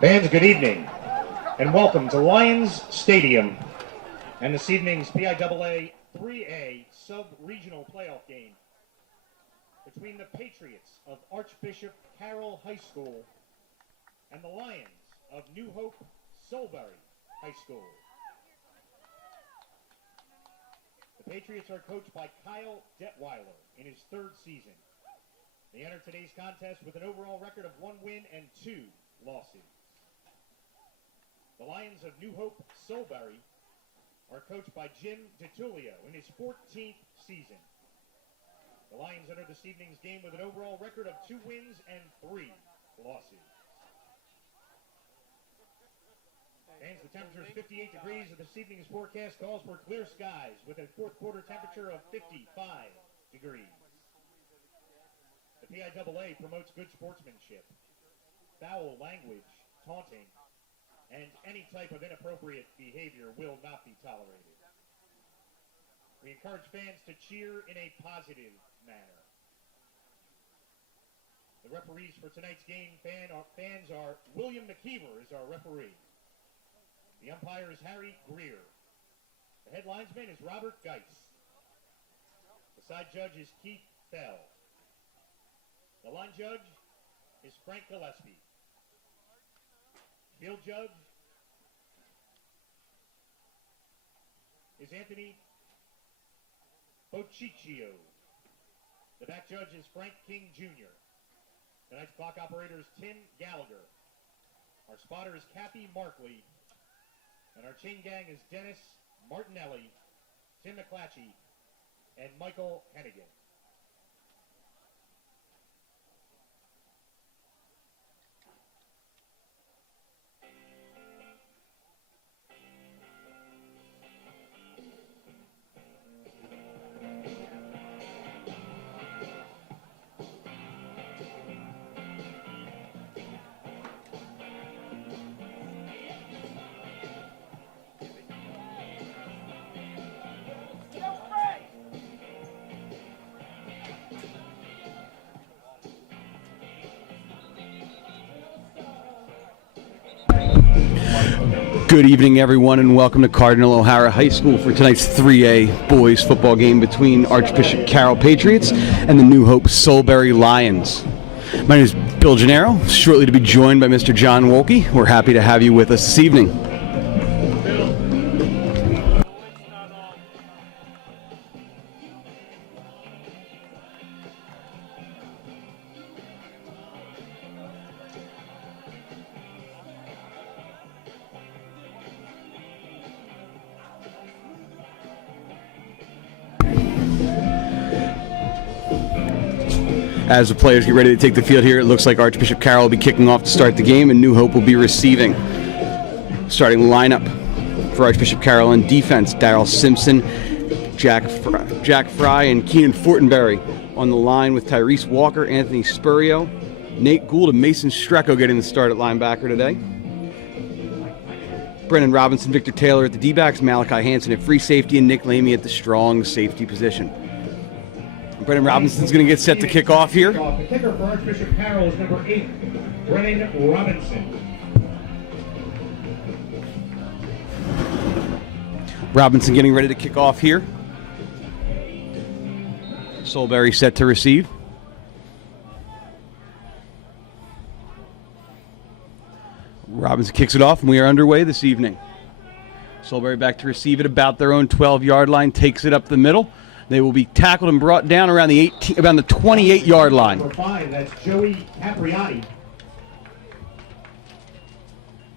Fans, good evening, and welcome to Lions Stadium and this evening's PIAA 3A sub-regional playoff game between the Patriots of Archbishop Carroll High School and the Lions of New Hope-Solebury High School. The Patriots are coached by Kyle Detweiler in his third season. They enter today's contest with an overall record of 1 win and 2 losses. The Lions of New Hope-Solebury are coached by Jim DiTullio in his 14th season. The Lions enter this evening's game with an overall record of 2 wins and 3 losses. Fans, the temperature is 58 degrees, and this evening's forecast calls for clear skies with a fourth quarter temperature of 55 degrees. The PIAA promotes good sportsmanship, foul language, taunting, and any type of inappropriate behavior will not be tolerated. We encourage fans to cheer in a positive manner. The referees for tonight's game fans are William McKeever is our referee. The umpire is Harry Greer. The head linesman is Robert Geis. The side judge is Keith Fell. The line judge is Frank Gillespie. Field judge is Anthony Bociccio. The back judge is Frank King Jr. Tonight's clock operator is Tim Gallagher. Our spotter is Kathy Markley. And our chain gang is Dennis Martinelli, Tim McClatchy, and Michael Hennigan. Good evening, everyone, and welcome to Cardinal O'Hara High School for tonight's 3A boys football game between Archbishop Carroll Patriots and the New Hope-Solebury Lions. My name is Bill Gennaro, shortly to be joined by Mr. John Wolke. We're happy to have you with us this evening. As the players get ready to take the field here, it looks like Archbishop Carroll will be kicking off to start the game, and New Hope will be receiving. Starting lineup for Archbishop Carroll in defense: Darrell Simpson, Jack Fry, and Keenan Fortenberry. On the line with Tyrese Walker, Anthony Spurio, Nate Gould, and Mason Strecco getting the start at linebacker today. Brennan Robinson, Victor Taylor at the D-backs, Malachi Hansen at free safety, and Nick Lamy at the strong safety position. Brennan Robinson's going to get set to kick off here. The kicker for Archbishop Carroll is number 8, Brennan Robinson. Robinson getting ready to kick off here. Solebury set to receive. Robinson kicks it off, and we are underway this evening. Solebury back to receive it about their own 12-yard line, takes it up the middle. They will be tackled and brought down around the 28-yard line. Number 5, that's Joey Capriati.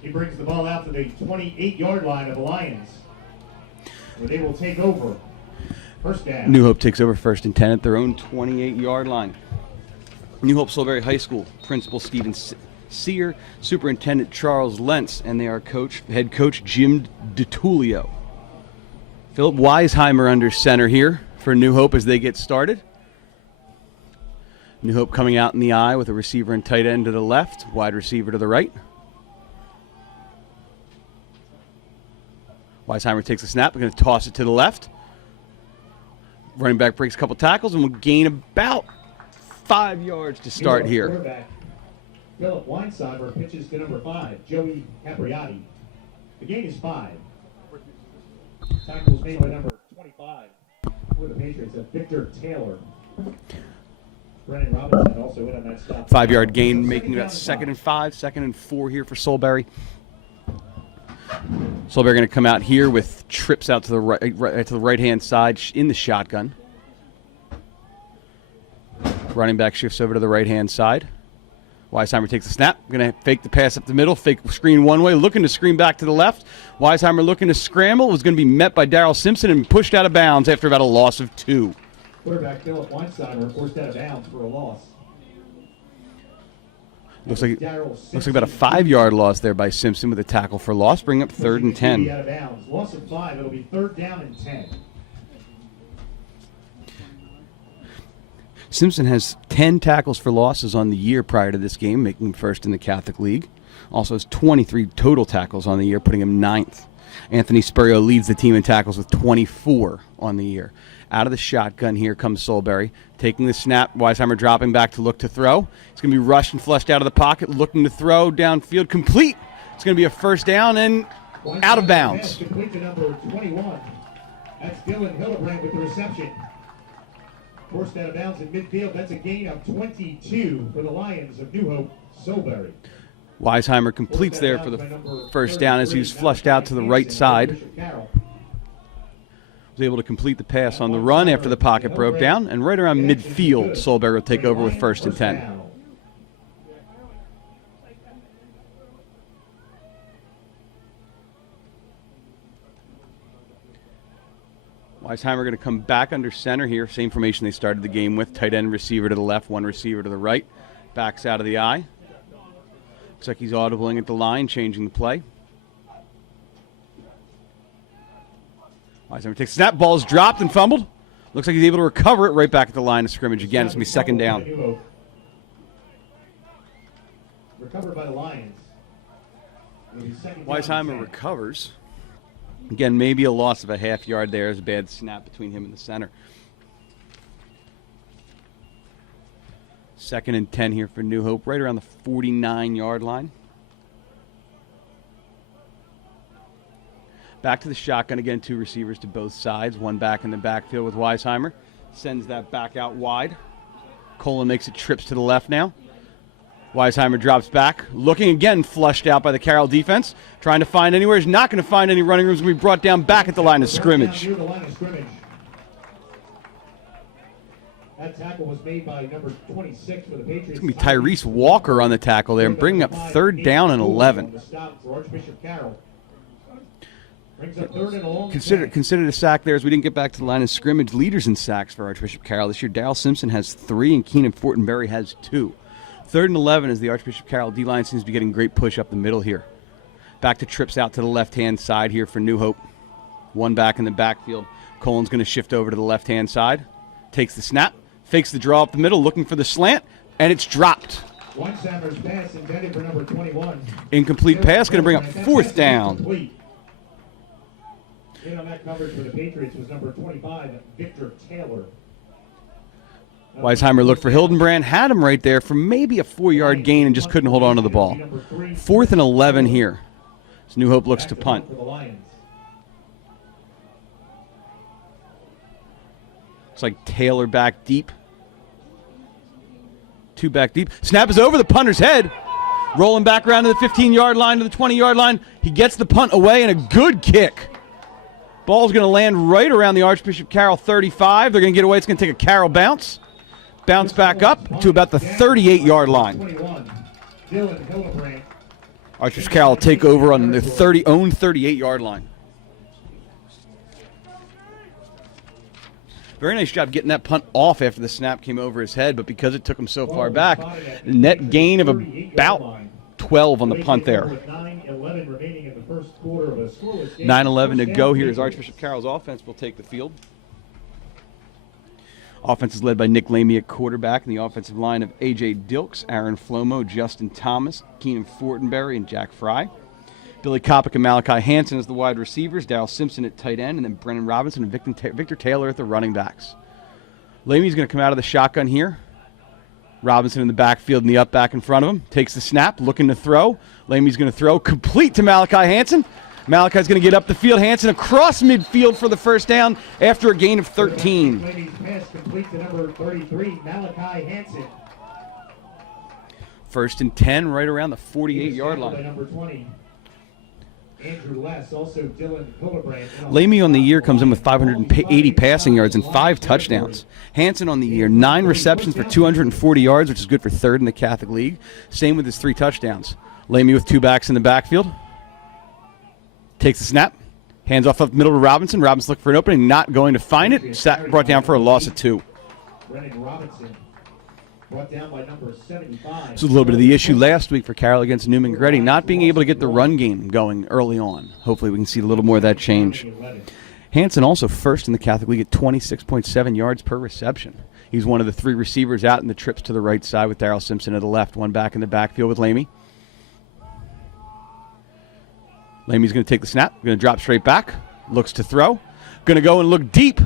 He brings the ball out to the 28-yard line of the Lions, where they will take over. First down. New Hope takes over 1st and 10 at their own 28-yard line. New Hope-Solebury High School, Principal Stephen Sear, Superintendent Charles Lentz, and they are head coach Jim DiTullio. Philip Weisheimer under center here for New Hope as they get started. New Hope coming out in the eye with a receiver and tight end to the left, wide receiver to the right. Weisheimer takes a snap. We're going to toss it to the left. Running back breaks a couple tackles and will gain about 5 yards to start here. Philip Weinsheimer pitches to number 5, Joey Capriati. The gain is 5. Tackle was made by number 25 for the Patriots, Victor Taylor. Brennan Robinson also in on that stop. 5-yard gain, making that 2nd and 5, 2nd and 4 here for Solebury. Solebury going to come out here with trips out to the right to the right-hand side in the shotgun. Running back shifts over to the right-hand side. Weisheimer takes the snap. Going to fake the pass up the middle. Fake screen one way. Looking to screen back to the left. Weisheimer looking to scramble. Was going to be met by Darrell Simpson and pushed out of bounds after about a loss of 2. Quarterback Philip Weinsheimer forced out of bounds for a loss. Looks like about a 5-yard loss there by Simpson with a tackle for loss. Bring up 3rd and 10. Out of bounds. Loss of 5. It'll be 3rd down and 10. Simpson has 10 tackles for losses on the year prior to this game, making him 1st in the Catholic League. Also has 23 total tackles on the year, putting him 9th. Anthony Spurrier leads the team in tackles with 24 on the year. Out of the shotgun here comes Solebury. Taking the snap, Weisheimer dropping back to look to throw. He's going to be rushed and flushed out of the pocket, looking to throw downfield, complete. It's going to be a 1st down and out of bounds. Complete to number 21. That's Dylan Hildebrand with the reception. Forced out of bounds in midfield. That's a gain of 22 for the Lions of New Hope-Solebury. Weisheimer completes there for the 1st down as he was flushed out to the right side. Was able to complete the pass on the run after the pocket broke down, and right around midfield, Solebury will take over with 1st and 10. Weisheimer going to come back under center here. Same formation they started the game with. Tight end receiver to the left, 1 receiver to the right. Backs out of the eye. Looks like he's audibling at the line, changing the play. Weisheimer takes a snap. Ball is dropped and fumbled. Looks like he's able to recover it right back at the line of scrimmage again. It's going to be 2nd down. Recovered by the Lions. Weisheimer recovers. Again, maybe a loss of a half yard there. Is a bad snap between him and the center. 2nd and 10 here for New Hope, right around the 49-yard line. Back to the shotgun again, 2 receivers to both sides. 1 back in the backfield with Weisheimer. Sends that back out wide. Colin makes it trips to the left now. Weisheimer drops back, looking again, flushed out by the Carroll defense. Trying to find anywhere. He's not going to find any running room. He's going to be brought down back at the line of scrimmage. That tackle was made by number 26 for the Patriots. It's going to be Tyrese Walker on the tackle there, bringing up 3rd down and 11. Archbishop Carroll. Brings up 3rd and long. Considered a sack there as we didn't get back to the line of scrimmage. Leaders in sacks for Archbishop Carroll this year. Darrell Simpson has 3 and Keenan Fortenberry has 2. 3rd and 11 as the Archbishop Carroll D-line seems to be getting great push up the middle here. Back to trips out to the left-hand side here for New Hope. 1 back in the backfield. Colin's going to shift over to the left-hand side. Takes the snap. Fakes the draw up the middle, looking for the slant, and it's dropped. Weinsheimer's pass intended for number 21. Incomplete pass, going to bring up 4th down. In on that coverage for the Patriots was number 25, Victor Taylor. Weisheimer looked for Hildenbrand, had him right there for maybe a 4-yard gain and just couldn't hold on to the ball. 4th and 11 here. So New Hope looks to punt. It's like Taylor back deep. 2 back deep. Snap is over the punter's head. Rolling back around to the 15-yard line, to the 20-yard line. He gets the punt away and a good kick. Ball's going to land right around the Archbishop Carroll 35. They're going to get away. It's going to take a Carroll bounce. Bounce back up to about the 38-yard line. Archbishop Carroll will take over on their own 38-yard line. Very nice job getting that punt off after the snap came over his head, but because it took him so far back, net gain of about 12 on the punt there. 9:11 to go here as Archbishop Carroll's offense will take the field. Offense is led by Nick Lamy at quarterback, and the offensive line of A.J. Dilks, Aaron Flomo, Justin Thomas, Keenan Fortenberry, and Jack Fry. Billy Kopic and Malachi Hansen as the wide receivers, Darrell Simpson at tight end, and then Brennan Robinson and Victor Taylor at the running backs. Lamy's going to come out of the shotgun here. Robinson in the backfield and the up back in front of him. Takes the snap, looking to throw. Lamey's going to throw, complete to Malachi Hansen. Malachi's going to get up the field. Hansen across midfield for the first down after a gain of 13. Lamey's pass complete to number 33, Malachi Hansen. 1st and 10, right around the 48-yard By line. number 20, Andrew Less, also Dylan Hope-Solebury. Lamey on the year comes in with 580 passing yards and 5 touchdowns. Hansen on the year, 9 receptions for 240 yards, which is good for 3rd in the Catholic League. Same with his 3 touchdowns. Lamey with 2 backs in the backfield. Takes the snap. Hands off up the middle to Robinson. Robinson looking for an opening, not going to find it. Brought down for a loss of 2. Brennan Robinson brought down by number 75. This was a little bit of the issue last week for Carroll against Newman Gretty, not being able to get the run game going early on. Hopefully we can see a little more of that change. Hansen also 1st in the Catholic League at 26.7 yards per reception. He's one of the 3 receivers out in the trips to the right side with Darrell Simpson at the left, 1 back in the backfield with Lamey. Lamey's going to take the snap, going to drop straight back, looks to throw, going to go and look deep.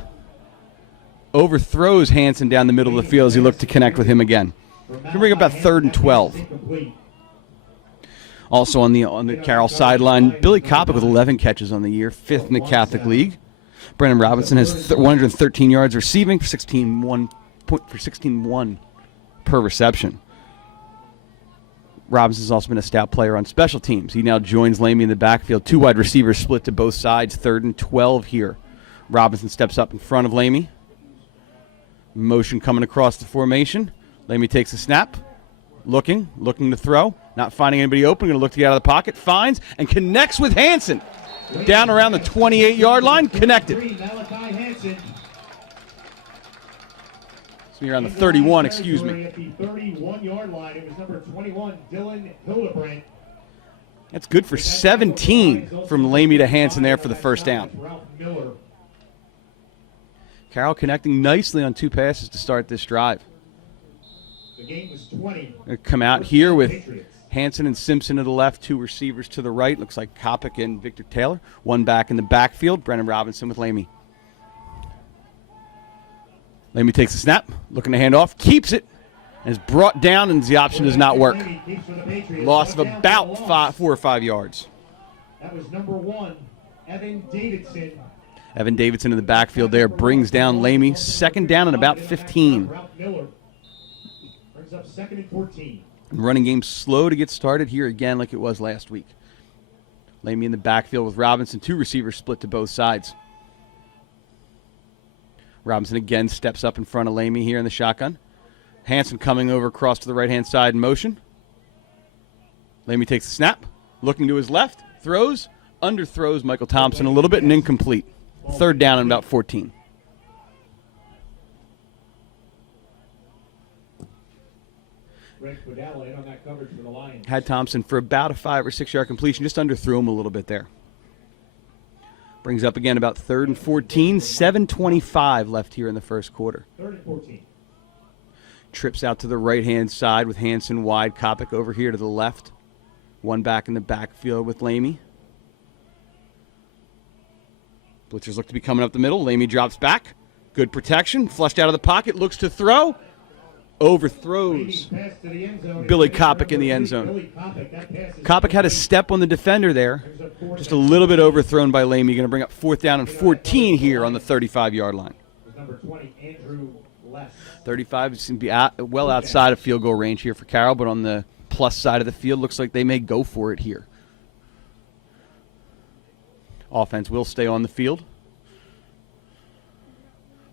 Overthrows Hansen down the middle of the field as he looked to connect with him again. Going to bring up about 3rd and 12. Also on the Carroll sideline, Billy Kopic with 11 catches on the year, 5th in the Catholic League. Brennan Robinson has 113 yards receiving for 16-1 per reception. Robinson's also been a stout player on special teams. He now joins Lamey in the backfield. 2 wide receivers split to both sides, 3rd and 12 here. Robinson steps up in front of Lamey. Motion coming across the formation. Lamey takes a snap. Looking to throw. Not finding anybody open. Going to look to get out of the pocket. Finds and connects with Hansen. Down around the 28-yard line. Connected. It's me around the 31, excuse me. At the 31-yard line, it was number 21, Dylan Hildebrand. That's good for 17 from Lamey to Hansen there for the first down. Carroll connecting nicely on 2 passes to start this drive. The game was 20. Come out here with Hansen and Simpson to the left, 2 receivers to the right. Looks like Kopic and Victor Taylor. 1 back in the backfield, Brennan Robinson with Lamey. Lamey takes the snap, looking to hand off, keeps it, and is brought down, and the option does not work. Loss of about 4 or 5 yards. That was number 1, Evan Davidson. Evan Davidson in the backfield there brings down Lamey. 2nd down and about 15. Brings up 2nd and 14. Running game slow to get started here again like it was last week. Lamey in the backfield with Robinson. 2 receivers split to both sides. Robinson again steps up in front of Lamey here in the shotgun. Hansen coming over across to the right-hand side in motion. Lamey takes the snap, looking to his left, throws, underthrows Michael Thompson a little bit and incomplete. 3rd down and about 14. Had Thompson for about a 5 or 6 yard completion, just underthrew him a little bit there. Brings up again about 3rd and 14, 7:25 left here in the first quarter. 3rd and 14. Trips out to the right-hand side with Hansen wide, Kopic over here to the left. 1 back in the backfield with Lamey. Blitzers look to be coming up the middle. Lamey drops back. Good protection. Flushed out of the pocket. Looks to throw. Overthrows Billy Kopic in the end zone. Kopic had a step on the defender there. Just a little bit overthrown by Lamey. Going to bring up 4th down and 14 here on the 35-yard line. 35 seems to be well outside of field goal range here for Carroll, but on the plus side of the field, looks like they may go for it here. Offense will stay on the field.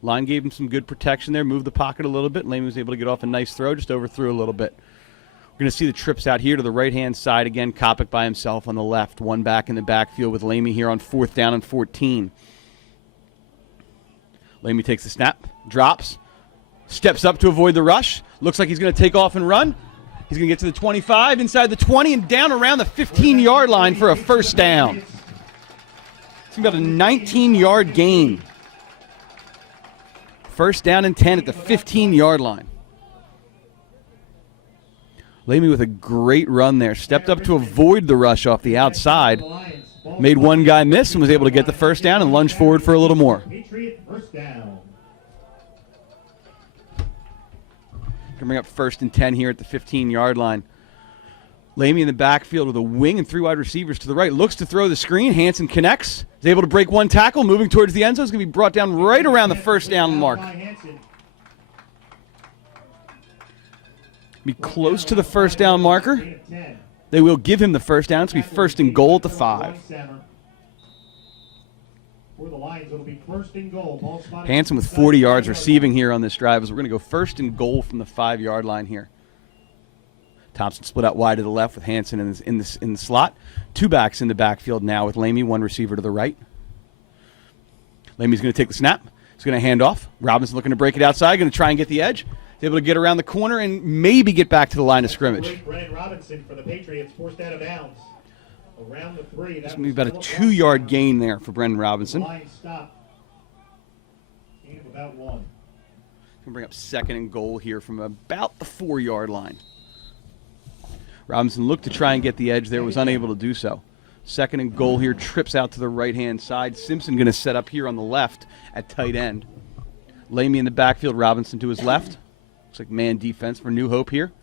Line gave him some good protection there, moved the pocket a little bit. Lamey was able to get off a nice throw, just overthrew a little bit. We're going to see the trips out here to the right-hand side. Again, Kopic by himself on the left. 1 back in the backfield with Lamey here on 4th down and 14. Lamey takes the snap, drops, steps up to avoid the rush. Looks like he's going to take off and run. He's going to get to the 25, inside the 20, and down around the 15-yard line for a first down. It's about a 19-yard gain. First down and 10 at the 15-yard line. Lamey with a great run there. Stepped up to avoid the rush off the outside. Made 1 guy miss and was able to get the first down and lunge forward for a little more. Gonna bring up 1st and 10 here at the 15-yard line. Lamy in the backfield with a wing and 3 wide receivers to the right. Looks to throw the screen. Hansen connects. Is able to break 1 tackle. Moving towards the end zone. Is going to be brought down right around the 1st down mark. Be close to the 1st down marker. They will give him the 1st down. It's going to be 1st and goal at the 5. Hansen with 40 yards receiving here on this drive as we're going to go 1st and goal from the 5-yard line here. Thompson split out wide to the left with Hansen in the slot. 2 backs in the backfield now with Lamy, 1 receiver to the right. Lamy's going to take the snap. He's going to hand off. Robinson looking to break it outside. Going to try and get the edge. He's able to get around the corner and maybe get back to the line of scrimmage. Brennan Robinson for the Patriots forced out of bounds. Around the 3. That's going to be about a 2-yard gain there for Brennan Robinson. Line stop. Gain of about 1. Going to bring up 2nd and goal here from about the 4-yard line. Robinson looked to try and get the edge there, was unable to do so. 2nd and goal here, trips out to the right-hand side. Simpson going to set up here on the left at tight end. Lamy in the backfield, Robinson to his left. Looks like man defense for New Hope here.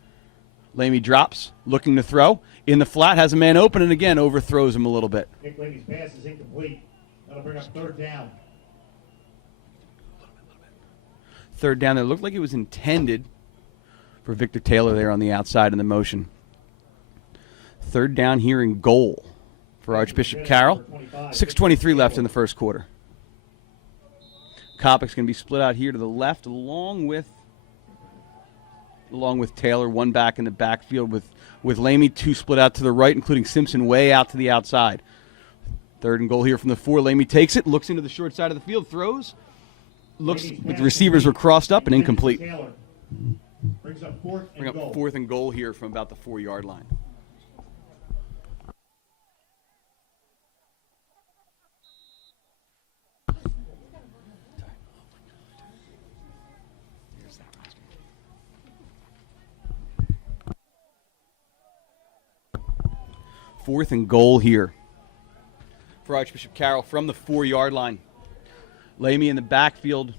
Lamy drops, looking to throw. In the flat, has a man open, and again overthrows him a little bit. Nick Lamy's pass is incomplete. That'll bring up 3rd down. 3rd down there. Looked like it was intended for Victor Taylor there on the outside in the motion. 3rd down here in goal for Archbishop Carroll. 6:23 left in the 1st quarter. Kopic's going to be split out here to the left along with Taylor, 1 back in the backfield with Lamy, 2 split out to the right, including Simpson way out to the outside. 3rd and goal here from the 4. Lamy takes it, looks into the short side of the field, throws. Looks, but the receivers were crossed up and incomplete. Brings up 4th and Bring up 4th and goal here from about the 4-yard line. Fourth and goal here for Archbishop Carroll from the 4-yard line. Lamy in the backfield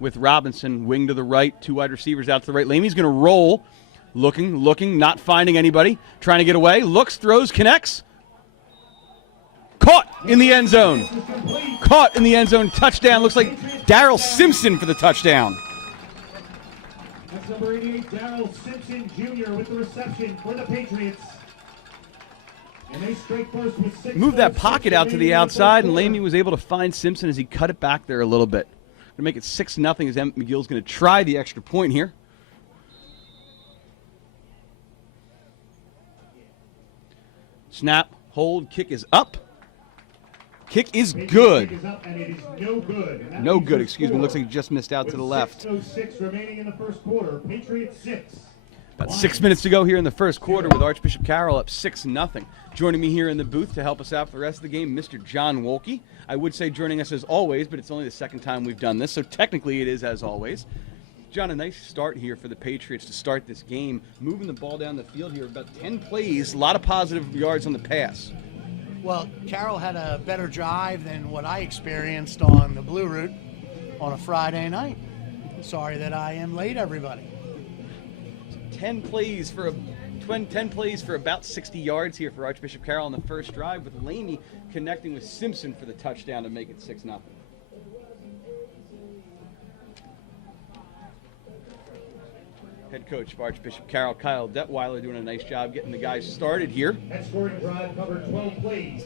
with Robinson, wing to the right, 2 wide receivers out to the right. Lamy's going to roll, looking, not finding anybody, trying to get away, looks, throws, connects. Caught in the end zone. Caught in the end zone, touchdown. Looks like Darrell Simpson for the touchdown. That's number 88, Darrell Simpson Jr. with the reception for the Patriots. Moved that pocket out to the outside, and Lamy was able to find Simpson as he cut it back there a little bit. Going to make it 6-0 as Emmett McGill's going to try the extra point here. Snap, hold, kick is up. Kick is good. Kick is up, and it is no good. No good, excuse me. Looks like he just missed out to the left. 6:06 remaining in the 1st quarter. Patriots 6. About 6 minutes to go here in the 1st quarter with Archbishop Carroll up 6-0. Joining me here in the booth to help us out for the rest of the game, Mr. John Wolke. I would say joining us as always, but it's only the 2nd time we've done this, so technically it is as always. John, a nice start here for the Patriots to start this game. Moving the ball down the field here, about 10 plays, a lot of positive yards on the pass. Well, Carroll had a better drive than what I experienced on the Blue Route on a Friday night. Sorry that I am late, everybody. 10 plays for about 60 yards here for Archbishop Carroll on the first drive, with Lamy connecting with Simpson for the touchdown to make it 6-0. Head coach of Archbishop Carroll, Kyle Detweiler, doing a nice job getting the guys started here. That scoring drive covered 12 plays,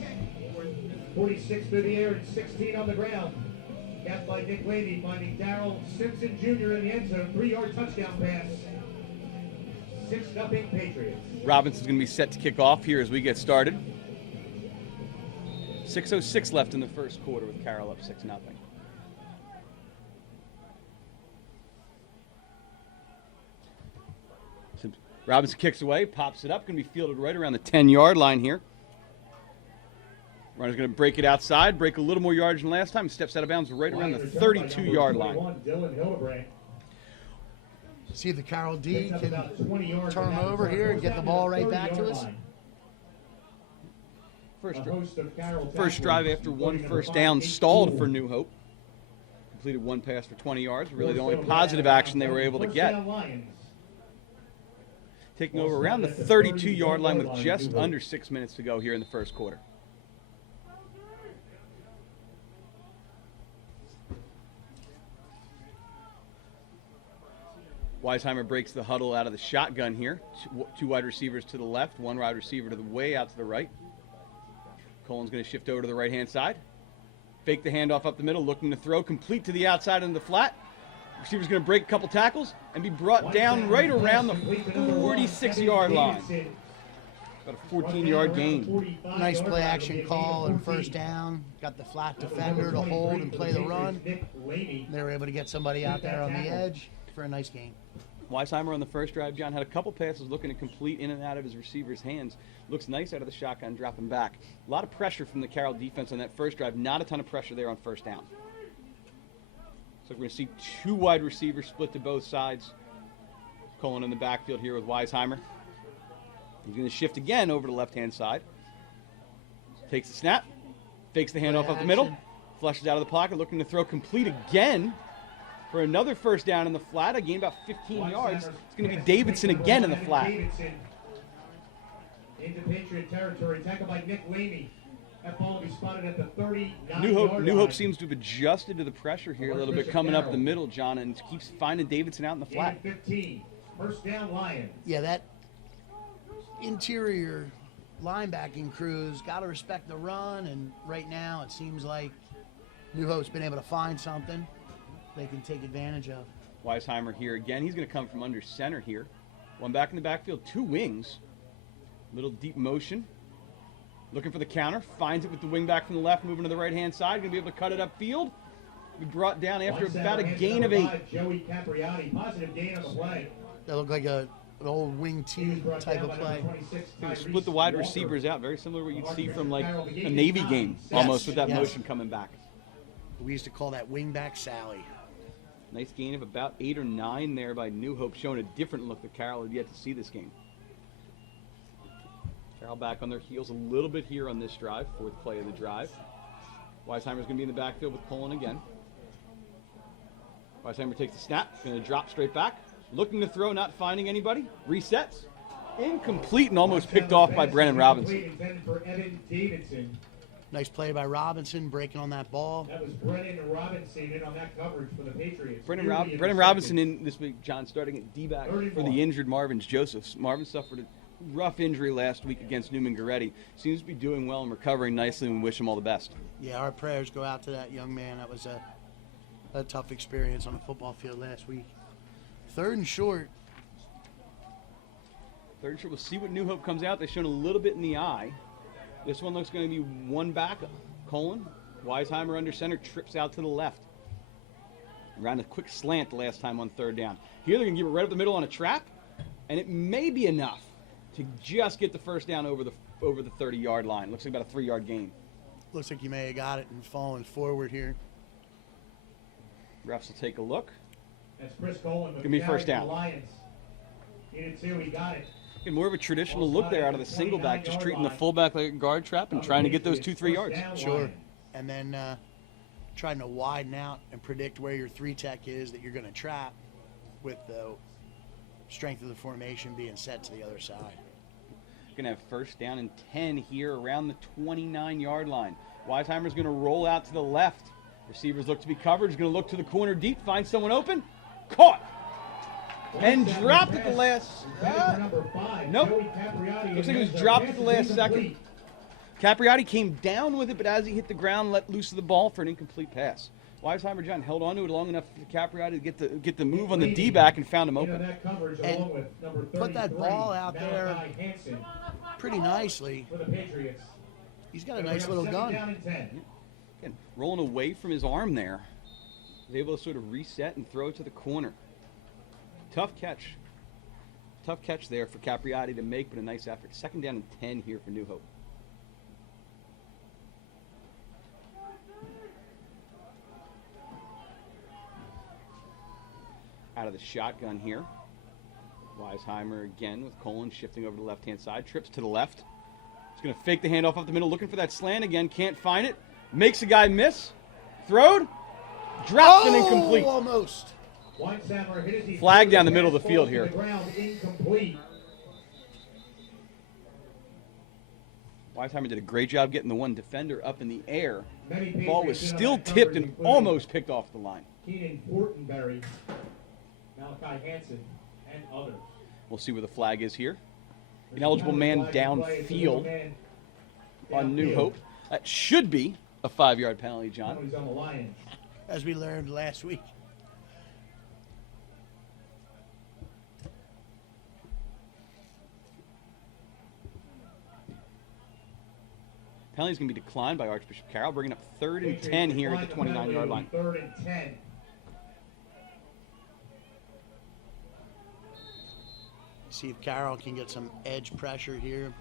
46 through the air and 16 on the ground. Capped by Nick Lamy, finding Darrell Simpson Jr. in the end zone, 3-yard touchdown pass. 6-0 Patriots. Robinson's going to be set to kick off here as we get started. 6:06 left in the 1st quarter with Carroll up 6-0. Robinson kicks away, pops it up, going to be fielded right around the 10-yard line here. Runner's going to break it outside, break a little more yardage than last time, steps out of bounds right around the 32-yard line. See if the Carroll D can turn over here and get the ball right back to us. First drive after 1 first down stalled for New Hope. Completed one pass for 20 yards. Really the only positive action they were able to get. Taking over around the 32-yard line with just under 6 minutes to go here in the first quarter. Weisheimer breaks the huddle out of the shotgun here. Two wide receivers to the left, one wide receiver to the way out to the right. Colin's going to shift over to the right-hand side. Fake the handoff up the middle, looking to throw, complete to the outside into the flat. Receiver's going to break a couple tackles and be brought down right around the 46-yard line. About a 14-yard gain. Nice play action call and first down. Got the flat defender to hold and play the run. They were able to get somebody out there on the edge for a nice gain. Weisheimer on the first drive, John, had a couple passes looking to complete in and out of his receiver's hands. Looks nice out of the shotgun, dropping back. A lot of pressure from the Carroll defense on that first drive. Not a ton of pressure there on first down. So we're going to see two wide receivers split to both sides. Colin in the backfield here with Weisheimer. He's going to shift again over to the left-hand side. Takes the snap. Fakes the handoff up the middle. Flushes out of the pocket, looking to throw complete again for another first down in the flat. A gain about 15 yards. It's going to be Davidson again in the flat. Into Patriot territory, tackled by Nick Lamey. That ball will be spotted at the 39-yard New Hope line. seems to have adjusted to the pressure here a little bit, coming up the middle, John, and keeps finding Davidson out in the flat. 15. First down, Lions. Yeah, that interior linebacking crew's got to respect the run, and right now it seems like New Hope's been able to find something they can take advantage of. Weisheimer here again. He's going to come from under center here. One back in the backfield, two wings. Little deep motion. Looking for the counter. Finds it with the wing back from the left, moving to the right-hand side. Going to be able to cut it upfield. Be brought down after about a gain of 8. Joey Capriati, positive gain on the play. That looked like an old wing T type of play. They split the wide receivers out. Very similar to what you'd see from like a Navy game, almost, with that motion coming back. We used to call that wingback Sally. Nice gain of about 8 or 9 there by New Hope, showing a different look that Carroll had yet to see this game. Carroll back on their heels a little bit here on this drive, fourth play of the drive. Weisheimer's going to be in the backfield with Colin again. Weisheimer takes the snap, going to drop straight back. Looking to throw, not finding anybody. Resets. Incomplete and almost picked off by Brennan Robinson. Nice play by Robinson, breaking on that ball. That was Brennan Robinson in on that coverage for the Patriots. Brennan Robinson in this week, John, starting at D-back for the injured Marvin Josephs. Marvin suffered a rough injury last week against Newman Goretti. Seems to be doing well and recovering nicely, and we wish him all the best. Yeah, our prayers go out to that young man. That was a tough experience on the football field last week. Third and short. Third and short. We'll see what New Hope comes out. They've shown a little bit in the eye. This one looks going to be one back. Colin, Weisheimer under center, trips out to the left. Ran a quick slant the last time on third down. Here they're going to give it right up the middle on a trap, and it may be enough to just get the first down over the 30-yard line. Looks like about a 3-yard gain. Looks like you may have got it and fallen forward here. Refs will take a look. That's Chris Colin. Give me first down. Lions. Needed 2, he got it. And more of a traditional look there out of the single back, just treating the fullback like a guard trap and trying to get those 2-3 yards. Sure. And then trying to widen out and predict where your 3-tech is that you're going to trap with the strength of the formation being set to the other side. Going to have first down and 10 here around the 29-yard line. Weisheimer's going to roll out to the left. Receivers look to be covered. He's going to look to the corner deep, find someone open. Caught! And dropped at the last. Nope. Looks like it was dropped at the last second. Capriati came down with it, but as he hit the ground, let loose of the ball for an incomplete pass. Weisheimer, John, held on to it long enough for Capriati to get the move on the D-back and found him open. And put that ball out there pretty nicely. He's got a nice little gun. Again, rolling away from his arm there. Was able to sort of reset and throw it to the corner. Tough catch. Tough catch there for Capriati to make, but a nice effort. Second down and 10 here for New Hope. Out of the shotgun here. Weisheimer again with Colin shifting over to the left-hand side. Trips to the left. He's going to fake the handoff up the middle, looking for that slant again. Can't find it. Makes a guy miss. Throwed. Dropped and incomplete. Almost. Weinsammer hit his Flag down the middle of the field here. The ground incomplete. Weisheimer did a great job getting the one defender up in the air. Many The ball was Patriots in still on that tipped coverage, and including almost picked off the line. Keenan Fortenberry, Malachi Hansen, and others. We'll see where the flag is here. Ineligible man downfield on New Hope. That should be a 5-yard penalty, John. Penalties on the Lions. As we learned last week. Penalty is going to be declined by Archbishop Carroll, bringing up 3rd and 10 here at the 29-yard line. 3rd and 10. See if Carroll can get some edge pressure here.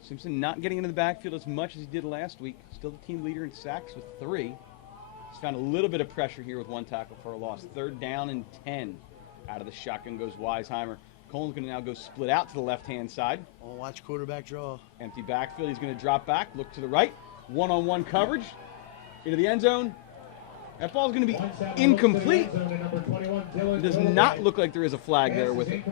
Simpson not getting into the backfield as much as he did last week. Still the team leader in sacks with 3. He's found a little bit of pressure here with 1 tackle for a loss. 3rd down and 10. Out of the shotgun goes Weisheimer. Colin's going to now go split out to the left-hand side. Oh, watch quarterback draw. Empty backfield. He's going to drop back, look to the right. One-on-one coverage. Into the end zone. That ball's going to be incomplete. It does not look like there is a flag there with it.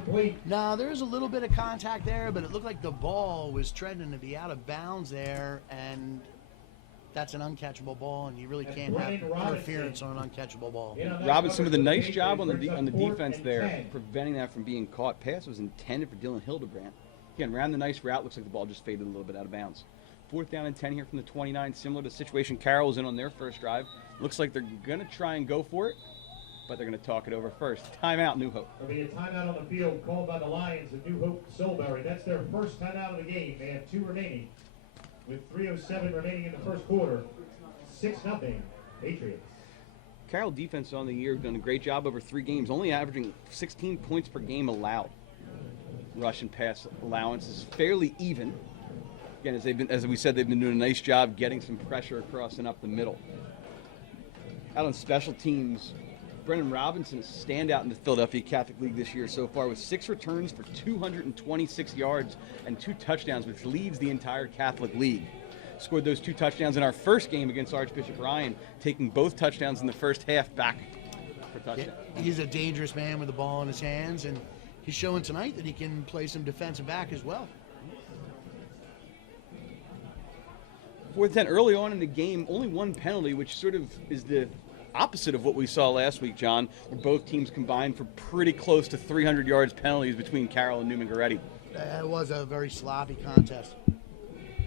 No, there is a little bit of contact there, but it looked like the ball was trending to be out of bounds there, and that's an uncatchable ball, and you really can't have interference on an uncatchable ball. Robinson with a nice job on the defense there, preventing that from being caught. Pass was intended for Dylan Hildebrand. Again, ran the nice route. Looks like the ball just faded a little bit out of bounds. 4th down and 10 here from the 29, similar to the situation Carroll was in on their first drive. Looks like they're going to try and go for it, but they're going to talk it over first. Timeout, New Hope. There'll be a timeout on the field called by the Lions of New Hope-Solebury. That's their first timeout of the game. They have 2 remaining, with 3:07 remaining in the first quarter. 6-0 Patriots. Carroll defense on the year done a great job over 3 games, only averaging 16 points per game allowed. Rush and pass allowance is fairly even. Again, as we said, they've been doing a nice job getting some pressure across and up the middle. Out on special teams, Brennan Robinson is a standout in the Philadelphia Catholic League this year so far with 6 returns for 226 yards and 2 touchdowns, which leads the entire Catholic League. Scored those 2 touchdowns in our first game against Archbishop Ryan, taking both touchdowns in the first half back for touchdown. Yeah, he's a dangerous man with the ball in his hands, and he's showing tonight that he can play some defensive back as well. 4th and 10 early on in the game, only 1 penalty, which sort of is the opposite of what we saw last week, John, where both teams combined for pretty close to 300 yards penalties between Carroll and Newman Goretti. It was a very sloppy contest.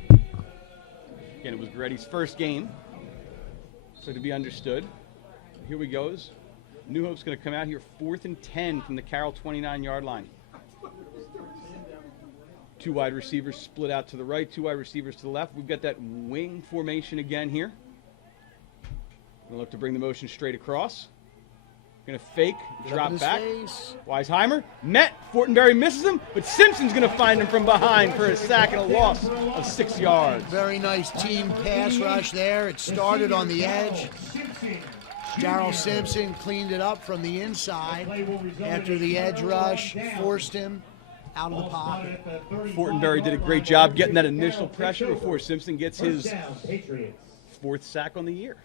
Again, it was Goretti's first game, so to be understood. Here we goes. New Hope's going to come out here 4th and 10 from the Carroll 29-yard line. 2 wide receivers split out to the right, 2 wide receivers to the left. We've got that wing formation again here. We're going to look to bring the motion straight across. Going to fake, drop back. Weisheimer met. Fortenberry misses him, but Simpson's going to find him from behind for a sack and a loss of 6 yards. Very nice team pass rush there. It started on the edge. Jarrell Simpson cleaned it up from the inside after the edge rush, forced him out of the pocket. Fortenberry did a great job getting that initial pressure before Simpson gets his 4th sack on the year.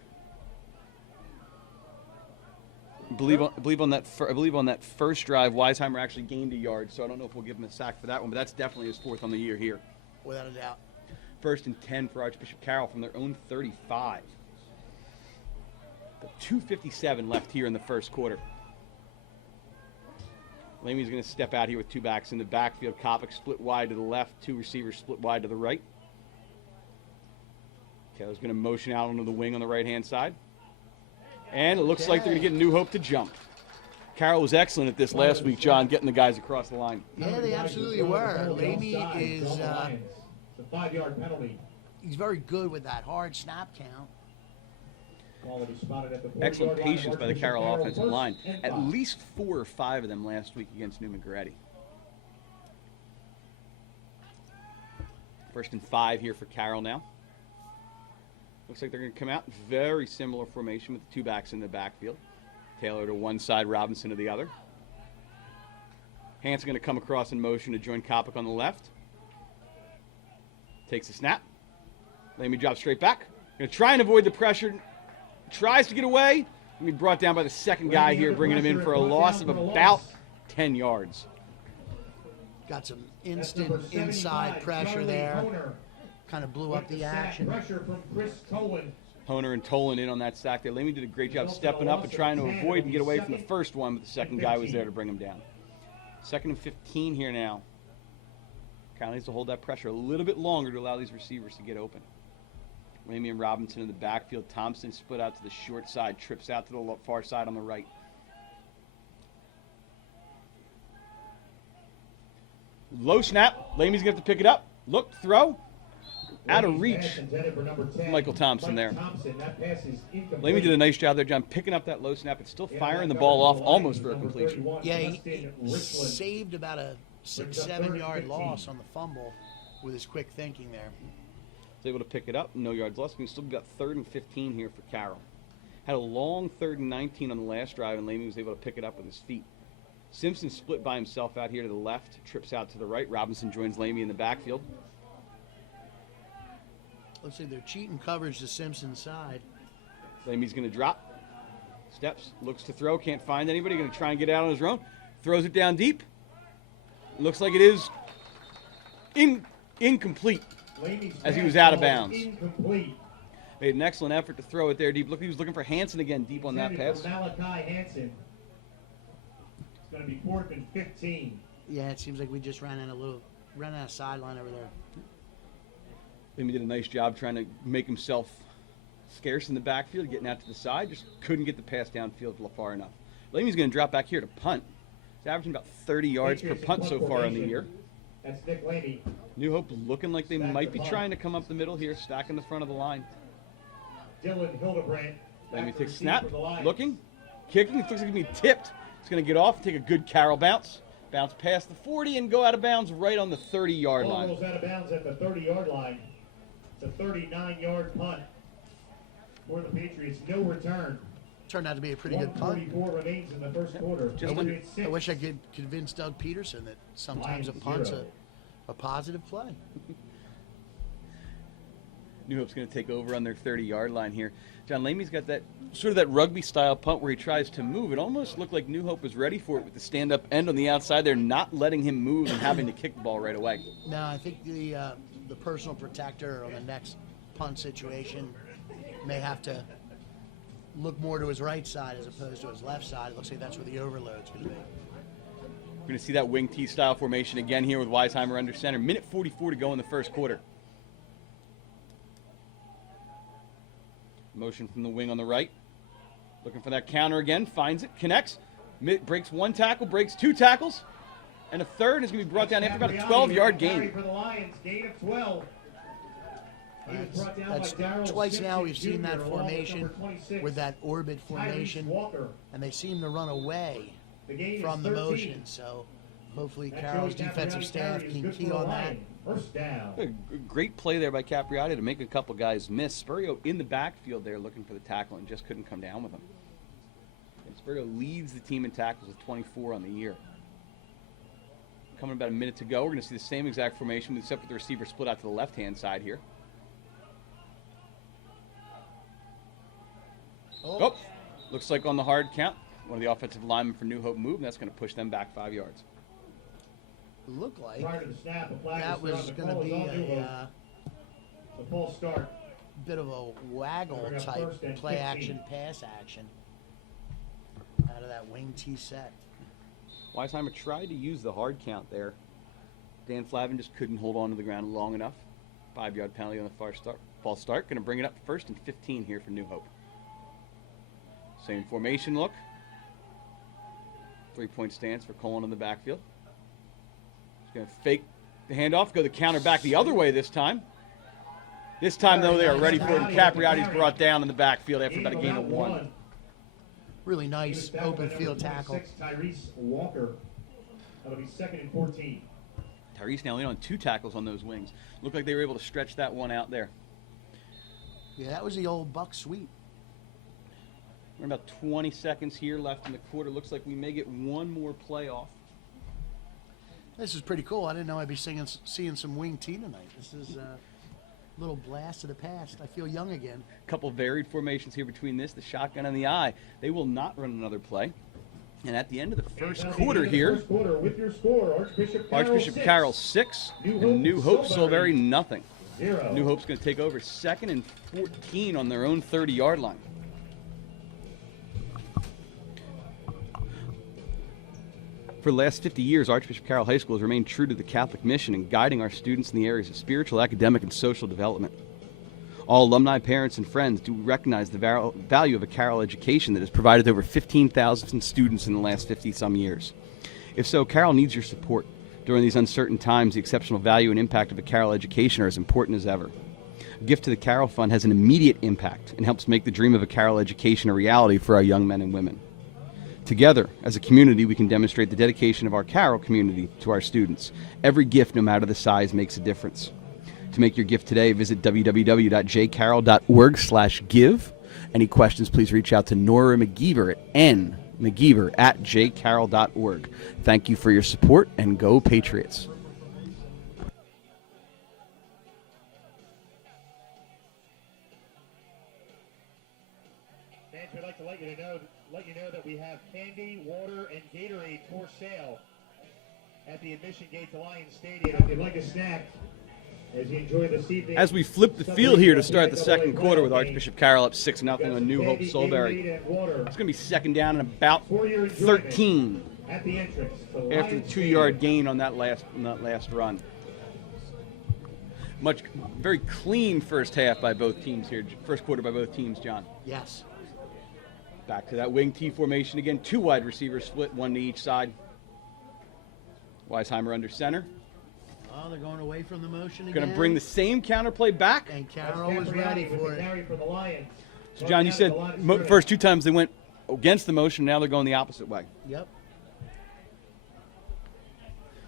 I believe on that first drive, Weisheimer actually gained a yard, so I don't know if we'll give him a sack for that one, but that's definitely his 4th on the year here. Without a doubt. 1st and 10 for Archbishop Carroll from their own 35. 2:57 left here in the first quarter. Lamey's going to step out here with 2 backs in the backfield. Kopic split wide to the left, 2 receivers split wide to the right. Taylor's going to motion out onto the wing on the right-hand side. And it looks like they're going to get New Hope to jump. Carroll was excellent at this last week, John, getting the guys across the line. Yeah, they absolutely were. Lamey is a 5-yard penalty. He's very good with that hard snap count. Excellent patience by the Carroll offensive line. At least 4 or 5 of them last week against Newman Goretti. 1st and 5 here for Carroll now. Looks like they're going to come out in very similar formation with the 2 backs in the backfield. Taylor to one side, Robinson to the other. Hansen going to come across in motion to join Kopic on the left. Takes the snap. Lamey drops straight back. Going to try and avoid the pressure. Tries to get away. And be brought down by the second guy here, bringing him in for a loss of about 10 yards. Got some instant inside pressure there. Kind of blew up the action. Pressure from Chris Tolan. Honer and Tolan in on that sack there. Lamy did a great job stepping up and trying to avoid and get away from the first one, but the second guy was there to bring him down. 2nd and 15 here now. Kind of needs to hold that pressure a little bit longer to allow these receivers to get open. Ramey and Robinson in the backfield. Thompson split out to the short side, trips out to the far side on the right. Low snap. Lamey's going to have to pick it up. Look, throw. Out of reach. Michael Thompson there. Lamey did a nice job there, John, picking up that low snap. It's still firing the ball off almost for a completion. Yeah, he saved about a 6-7 yard loss on the fumble with his quick thinking there. Was able to pick it up, no yards lost. We still got 3rd and 15 here for Carroll. Had a long 3rd and 19 on the last drive, and Lamey was able to pick it up with his feet. Simpson split by himself out here to the left, trips out to the right. Robinson joins Lamey in the backfield. Looks like they're cheating coverage to Simpson's side. Lamey's going to drop. Steps, looks to throw, can't find anybody. Going to try and get out on his own. Throws it down deep. Looks like it is incomplete as he was out of bounds. Made an excellent effort to throw it there deep. Look, he was looking for Hansen again deep on that pass. Malachi Hansen. It's going to be 4th and 15. Yeah, it seems like we just ran out of sideline over there. Lamey did a nice job trying to make himself scarce in the backfield, getting out to the side. Just couldn't get the pass downfield far enough. Lamey's going to drop back here to punt. He's averaging about 30 yards per punt so far on the year. That's Nick Lamey. New Hope looking like they might be trying to come up the middle here, stacking the front of the line. Dylan Hildebrandt. Lamey takes snap, looking, kicking. It looks like he's going to be tipped. He's going to get off, take a good Carroll bounce. Bounce past the 40 and go out of bounds right on the 30-yard line. Goes out of bounds at the 30-yard line. It's a 39-yard punt for the Patriots. No return. Turned out to be a pretty good punt. 144 remains in the first quarter. I wish I could convince Doug Peterson that sometimes a punt's a positive play. New Hope's going to take over on their 30-yard line here. John, Lamey's got that sort of that rugby-style punt where he tries to move. It almost looked like New Hope was ready for it with the stand-up end on the outside. They're not letting him move and having to kick the ball right away. No, I think the personal protector on the next punt situation may have to look more to his right side as opposed to his left side. It looks like that's where the overload's going to be. We're going to see that wing T style formation again here with Weisheimer under center. Minute 44 to go in the first quarter. Motion from the wing on the right. Looking for that counter again. Finds it. Connects. Breaks one tackle. Breaks two tackles. And a third is going to be brought down after about a 12-yard gain. For the Lions, gain of 12. That's twice now we've seen that formation with that orbit formation, and they seem to run away from the motion. So hopefully Carroll's defensive staff can key on that. First down. A great play there by Capriati to make a couple guys miss. Spurrier in the backfield there looking for the tackle and just couldn't come down with him. And Spurrier leads the team in tackles with 24 on the year. Coming about a minute to go, we're going to see the same exact formation except with the receiver split out to the left-hand side here. Oh, looks like on the hard count, one of the offensive linemen for New Hope moved, and that's going to push them back 5 yards. Looked like snap, that was going to be a false start. Bit of a waggle type play action, pass action out of that wing T set. Weisheimer tried to use the hard count there. Dan Flavin just couldn't hold on to the ground long enough. 5-yard penalty on the false start. Going to bring it up 1st and 15 here for New Hope. Same formation look. 3-point stance for Colin in the backfield. He's going to fake the handoff, go the counter back the other way this time. This time, though, they are ready for it, and Capriati's brought down in the backfield after about a gain of 1. Really nice open field tackle. Tyrese Walker. That'll be 2nd and 14. Tyrese now in on 2 tackles on those wings. Looked like they were able to stretch that one out there. Yeah, that was the old buck sweep. We're about 20 seconds here left in the quarter. Looks like we may get one more play off. This is pretty cool. I didn't know I'd be seeing some wing T tonight. This is Little blast of the past. I feel young again. Couple varied formations here between this, the shotgun and the eye. They will not run another play. And at the end of the first quarter here, with your score, Archbishop Carroll 6 and New Hope-Solebury nothing. 0. New Hope's going to take over 2nd and 14 on their own 30-yard line. For the last 50 years, Archbishop Carroll High School has remained true to the Catholic mission in guiding our students in the areas of spiritual, academic, and social development. All alumni, parents, and friends do recognize the value of a Carroll education that has provided over 15,000 students in the last 50-some years. If so, Carroll needs your support. During these uncertain times, the exceptional value and impact of a Carroll education are as important as ever. A gift to the Carroll Fund has an immediate impact and helps make the dream of a Carroll education a reality for our young men and women. Together, as a community, we can demonstrate the dedication of our Carroll community to our students. Every gift, no matter the size, makes a difference. To make your gift today, visit www.jcarroll.org/give. Any questions, please reach out to Nora McGeever at nmcgeever@jcarroll.org. Thank you for your support, and go Patriots. Fans, we'd like to let you know that we have candy, water, and Gatorade for sale at the admission gate to Lions Stadium. If you'd like a snack as you enjoy this evening. As we flip the field here to start the second quarter with Archbishop Carroll up 6-0 on New Hope-Solebury. It's going to be second down and about 13 at the entrance after the 2-yard gain on that last run. Very clean first half by both teams here. First quarter by both teams, John. Yes. Back to that wing T formation again. 2 wide receivers split, 1 to each side. Weisheimer under center. Oh, they're going away from the motion again. Going to bring the same counterplay back. And Carroll was ready for it. So, John, you said first 2 times they went against the motion. Now they're going the opposite way. Yep.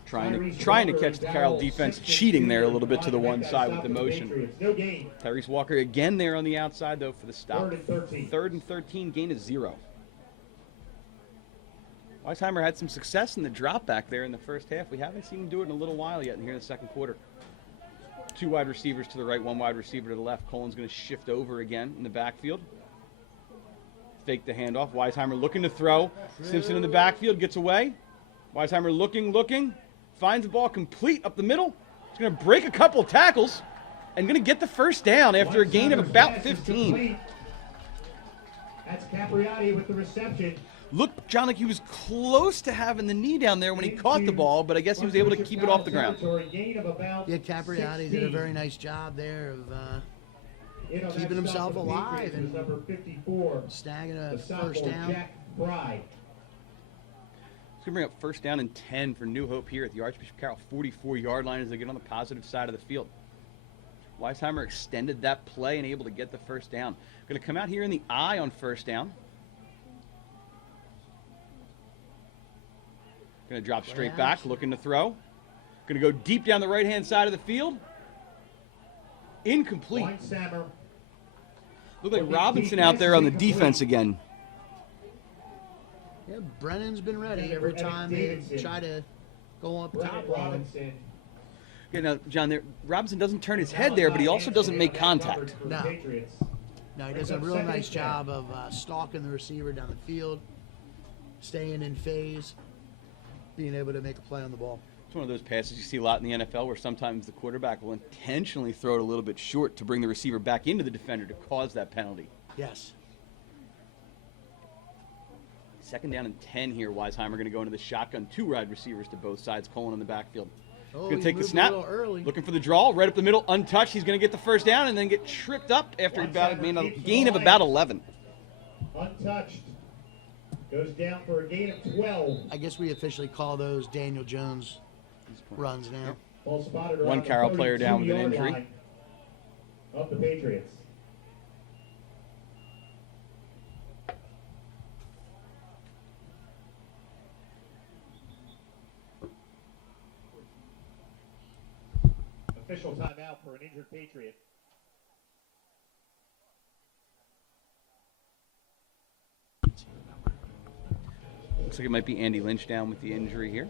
Trying to catch the Carroll defense cheating there a little bit to the one side with the motion. Tyrese Walker again there on the outside, though, for the stop. 3rd and 13, gain of 0. Weisheimer had some success in the drop back there in the first half. We haven't seen him do it in a little while yet here in the second quarter. 2 wide receivers to the right, 1 wide receiver to the left. Colin's going to shift over again in the backfield. Fake the handoff. Weisheimer looking to throw. Simpson in the backfield, gets away. Weisheimer looking. Finds the ball complete up the middle. He's going to break a couple of tackles and going to get the first down after a gain of about 15. That's Capriati with the reception. Looked, John, like he was close to having the knee down there when he caught the ball, but I guess he was able to keep it off the ground. Yeah, Capriati did a very nice job there of keeping himself alive and snagging a first down. It's going to bring up first down and 10 for New Hope here at the Archbishop Carroll 44-yard line as they get on the positive side of the field. Weisheimer extended that play and able to get the first down. Going to come out here in the eye on first down. Going to drop straight back, looking to throw. Going to go deep down the right-hand side of the field. Incomplete. Look like Robinson out there on the defense again. Yeah, Brennan's been ready every time they try to go up top on him. Okay, now, John, Robinson doesn't turn his head there, but he also doesn't make contact. No, he does a real nice job of stalking the receiver down the field, staying in phase, being able to make a play on the ball. It's one of those passes you see a lot in the NFL where sometimes the quarterback will intentionally throw it a little bit short to bring the receiver back into the defender to cause that penalty. Yes. Second down and 10 here. Weisheimer going to go into the shotgun. 2 wide receivers to both sides. Colin in the backfield. Going to take the snap. Looking for the draw. Right up the middle. Untouched. He's going to get the first down and then get tripped up after he made a gain of about 11. Untouched. Goes down for a gain of 12. I guess we officially call those Daniel Jones runs now. One Carroll player down with an injury. Of the Patriots. Official timeout for an injured Patriot. Looks like it might be Andy Lynch down with the injury here.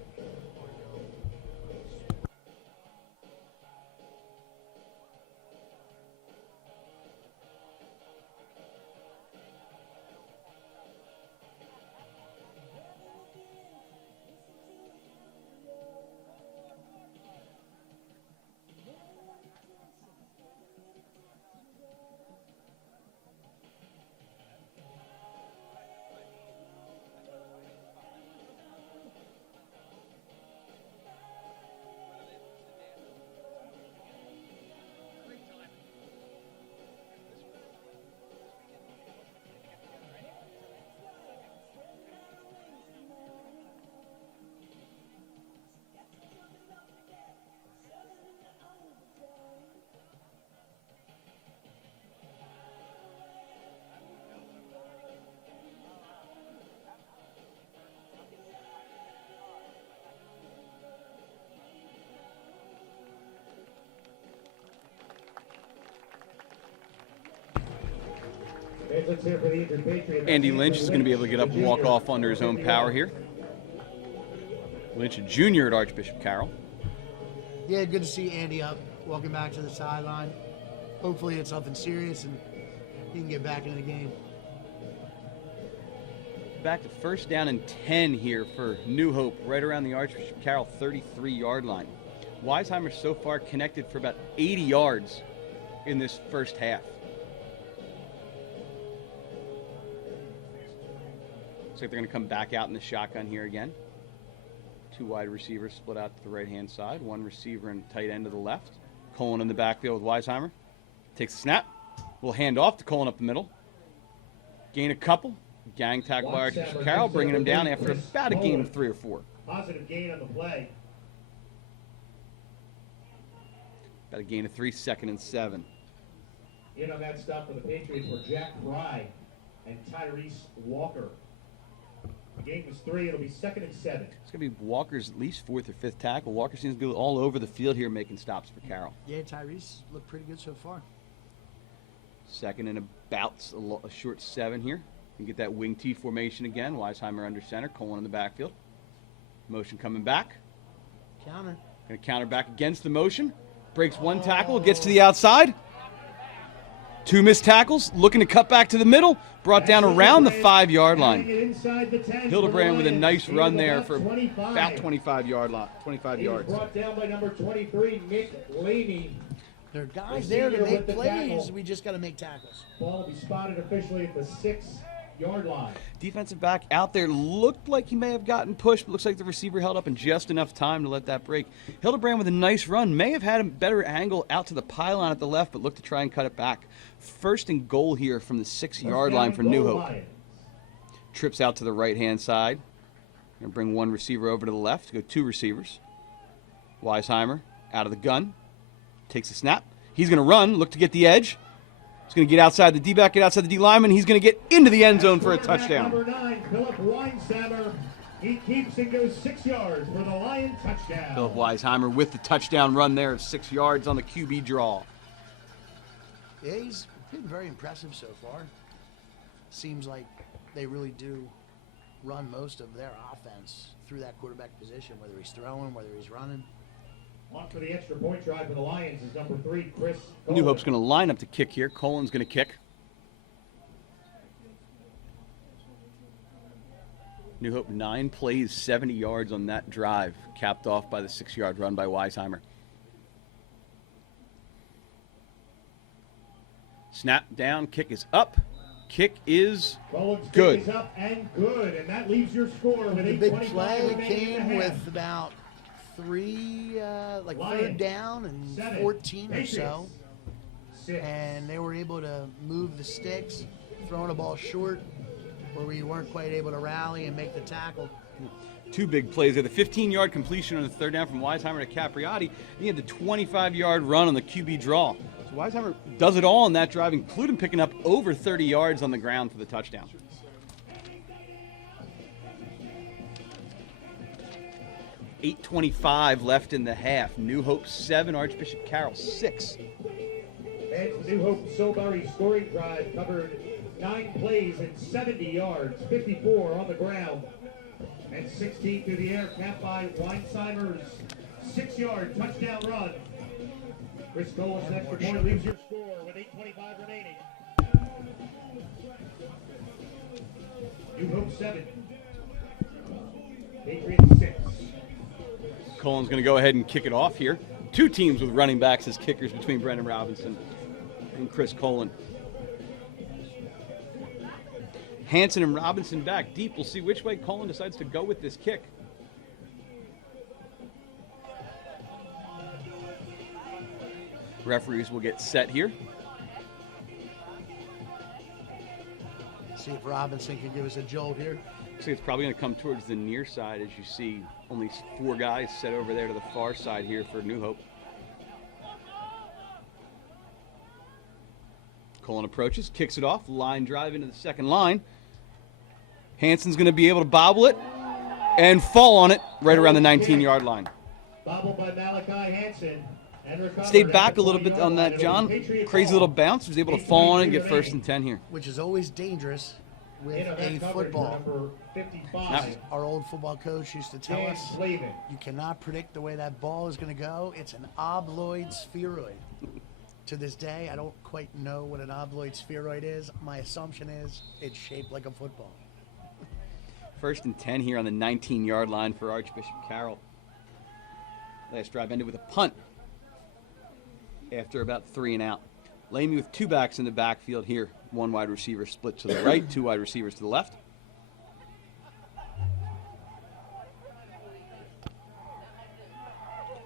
Fans, let's hear for the injured Patriot. Andy Lynch is going to be able to get up and walk off under his own power here. Lynch, a junior at Archbishop Carroll. Yeah, good to see Andy up, walking back to the sideline. Hopefully it's something serious and he can get back into the game. Back to first down and 10 here for New Hope, right around the Archbishop Carroll 33-yard line. Weisheimer so far connected for about 80 yards in this first half. Looks like they're going to come back out in the shotgun here again. Two wide receivers split out to the right-hand side. One receiver and tight end to the left. Colin in the backfield with Weisheimer. Takes the snap. We'll hand off to Colin up the middle. Gain a couple. Gang tackle by Archbishop Carroll, bringing him down after about a gain of 3 or 4. Positive gain on the play. About a gain of 3, 2nd and 7. In on that stop for the Patriots were Jack Fry and Tyrese Walker. Gain was 3. It'll be 2nd and 7. It's going to be Walker's at least 4th or 5th tackle. Walker seems to be all over the field here making stops for Carroll. Yeah, Tyrese looked pretty good so far. 2nd and about a short 7 here. You get that wing T formation again. Weisheimer under center. Colin in the backfield. Motion coming back. Counter. Going to counter back against the motion. Breaks one tackle. Gets to the outside. 2 missed tackles. Looking to cut back to the middle. Brought down around the 5-yard line. Hildebrand with a nice run there for about 25 yards. Brought down by number 23, Nick Laney. There are guys there to make plays. We just got to make tackles. Ball will be spotted officially at the 6-yard line. Defensive back out there looked like he may have gotten pushed, but looks like the receiver held up in just enough time to let that break. Hildebrand with a nice run. May have had a better angle out to the pylon at the left, but looked to try and cut it back. 1st and goal here from the 6-yard line for New Hope. Trips out to the right-hand side. Going to bring one receiver over to the left. Go 2 receivers. Weisheimer out of the gun. Takes a snap. He's going to run, look to get the edge. He's going to get outside the D-back, get outside the D-lineman. He's going to get into the end zone for a touchdown. Number 9, Philip Weinsamer. He keeps and goes 6 yards for the Lion touchdown. Philip Weisheimer with the touchdown run there of 6 yards on the QB draw. Yeah, he's been very impressive so far. Seems like they really do run most of their offense through that quarterback position, whether he's throwing, whether he's running. On for the extra point drive for the Lions is number 3, Chris Colin. New Hope's going to line up to kick here. Colin's going to kick. New Hope 9 plays, 70 yards on that drive, capped off by the 6-yard run by Weisheimer. Snap down, kick is up. Kick is Colin's good. Kick is up and good, and that leaves your score with The big 8:25 play remaining in came the half. with about 3, Lions, 3rd down and 7, 14 or so. Patriots, 6. And they were able to move the sticks, throwing the ball short where we weren't quite able to rally and make the tackle. 2 big plays there. The 15-yard completion on the 3rd down from Weisheimer to Capriati. He had the 25-yard run on the QB draw. So Weisheimer does it all on that drive, including picking up over 30 yards on the ground for the touchdown. .8:25 left in the half. New Hope 7, Archbishop Carroll 6. And the New Hope-Solebury scoring drive covered 9 plays and 70 yards, 54 on the ground, and 16 through the air, capped by Weinsheimer's 6-yard touchdown run. Chris Colin's extra point leaves your score with 8:25 remaining. New Hope 7, Patriots 6. Colin's going to go ahead and kick it off here. 2 teams with running backs as kickers between Brendan Robinson and Chris Colin. Hansen and Robinson back deep. We'll see which way Colin decides to go with this kick. Referees will get set here. See if Robinson can give us a jolt here. So it's probably going to come towards the near side as you see only 4 guys set over there to the far side here for New Hope. Colin approaches, kicks it off, line drive into the second line. Hansen's going to be able to bobble it and fall on it right around the 19-yard line. Bobbled by Malachi Hansen, stayed back a little bit on that, John. Crazy little bounce. Was able to fall on it and get 1st and 10 here. Which is always dangerous with a football. Our old football coach used to tell us, you cannot predict the way that ball is going to go. It's an obloid spheroid. To this day, I don't quite know what an obloid spheroid is. My assumption is it's shaped like a football. 1st and 10 here on the 19-yard line for Archbishop Carroll. Last drive ended with a punt after about 3 and out. Lamy with 2 backs in the backfield here. 1 wide receiver split to the right, 2 wide receivers to the left.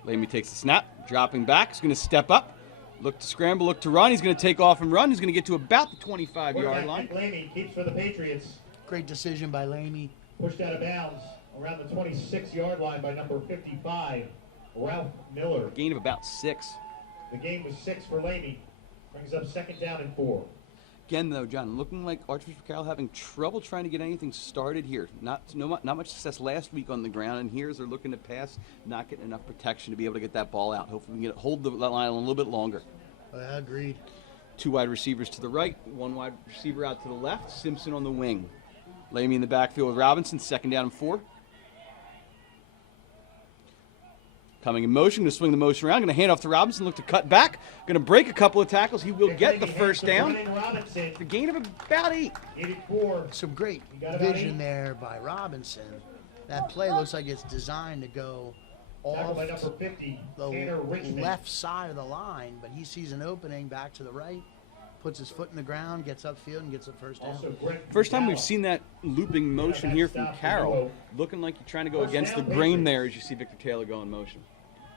Lamy takes the snap, dropping back. He's going to step up. Look to scramble, look to run. He's going to take off and run. He's going to get to about the 25-yard line. Lamy keeps for the Patriots. Great decision by Lamy. Pushed out of bounds around the 26-yard line by number 55, Ralph Miller. Gain of about 6. The gain was 6 for Lamy. Brings up 2nd down and 4. Again, though, John, looking like Archbishop Carroll having trouble trying to get anything started here. Not much success last week on the ground, and here as they're looking to pass, not getting enough protection to be able to get that ball out. Hopefully we can hold the line a little bit longer. I agreed. 2 wide receivers to the right, 1 wide receiver out to the left, Simpson on the wing. Lamy in the backfield with Robinson, 2nd down and 4. Coming in motion, going to swing the motion around, going to hand off to Robinson, look to cut back, going to break a couple of tackles. He will get the 1st down. The gain of about 8. Some great vision there by Robinson. That play looks like it's designed to go off the left side of the line, but he sees an opening back to the right, puts his foot in the ground, gets upfield, and gets the 1st down. First time we've seen that looping motion here from Carroll. Looking like you're trying to go against the grain there as you see Victor Taylor go in motion.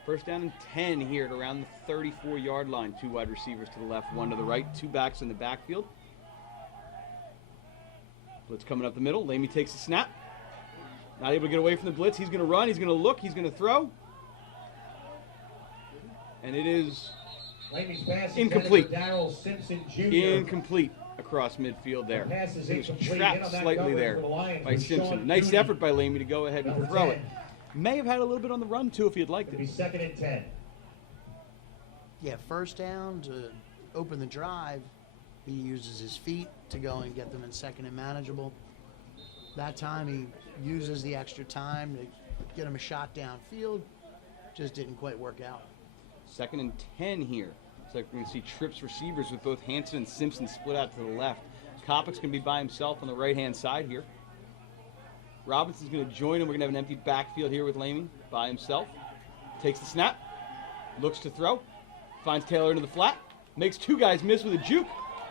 1st down and 10 here at around the 34-yard line. 2 wide receivers to the left, 1 to the right, 2 backs in the backfield. Blitz coming up the middle. Lamy takes the snap. Not able to get away from the blitz. He's going to run. He's going to look. He's going to throw. And it is incomplete. Incomplete across midfield there. He was trapped slightly there by Simpson. Nice effort by Lamy to go ahead and throw it. May have had a little bit on the run, too, if he had liked it. It'll be 2nd and 10. Yeah, 1st down to open the drive. He uses his feet to go and get them in 2nd and manageable. That time he uses the extra time to get him a shot downfield. Just didn't quite work out. 2nd and 10 here. Looks like we're going to see trips receivers with both Hanson and Simpson split out to the left. Kopic's going to be by himself on the right-hand side here. Robinson's going to join him. We're going to have an empty backfield here with Lamy by himself. Takes the snap. Looks to throw. Finds Taylor into the flat. Makes 2 guys miss with a juke.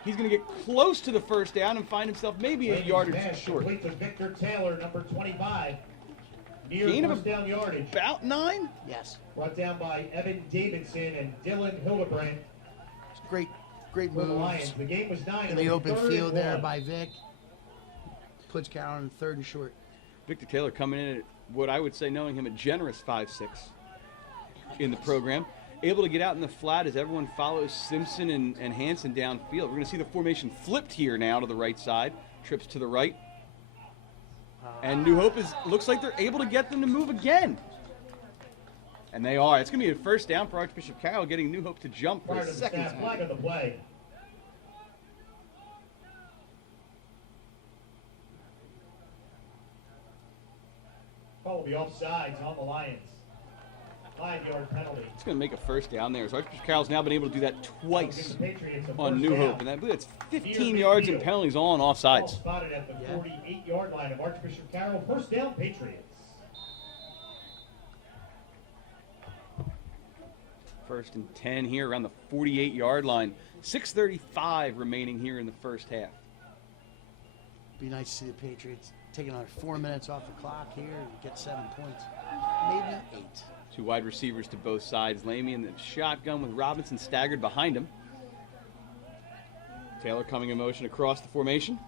He's going to get close to the 1st down and find himself maybe a yard or 2 short. Complete to Victor Taylor, number 25. Near Gain of 1st down yardage. About 9? Yes. Brought down by Evan Davidson and Dylan Hildebrand. Great For the Lions. moves The game was 9. in the open field there by Vic. Puts Carroll in 3rd and short. Victor Taylor coming in at what I would say, knowing him, a generous 5'6" in the program. Able to get out in the flat as everyone follows Simpson and Hanson downfield. We're going to see the formation flipped here now to the right side. Trips to the right. And New Hope looks like they're able to get them to move again. And they are. It's going to be a 1st down for Archbishop Carroll, getting New Hope to jump for a 2nd time. Flag of the play. Call will be offsides on the Lions. 5-yard penalty. It's going to make a 1st down there. So Archbishop Carroll's now been able to do that twice on New Hope. And I believe it's 15 yards and penalties all on offsides. Ball spotted at the 48-yard line of Archbishop Carroll. 1st down, Patriots. 1st and 10 here around the 48-yard line. 6:35 remaining here in the 1st half. Be nice to see the Patriots taking another 4 minutes off the clock here and get 7 points. Maybe 8. 2 wide receivers to both sides. Lamy in the shotgun with Robinson staggered behind him. Taylor coming in motion across the formation.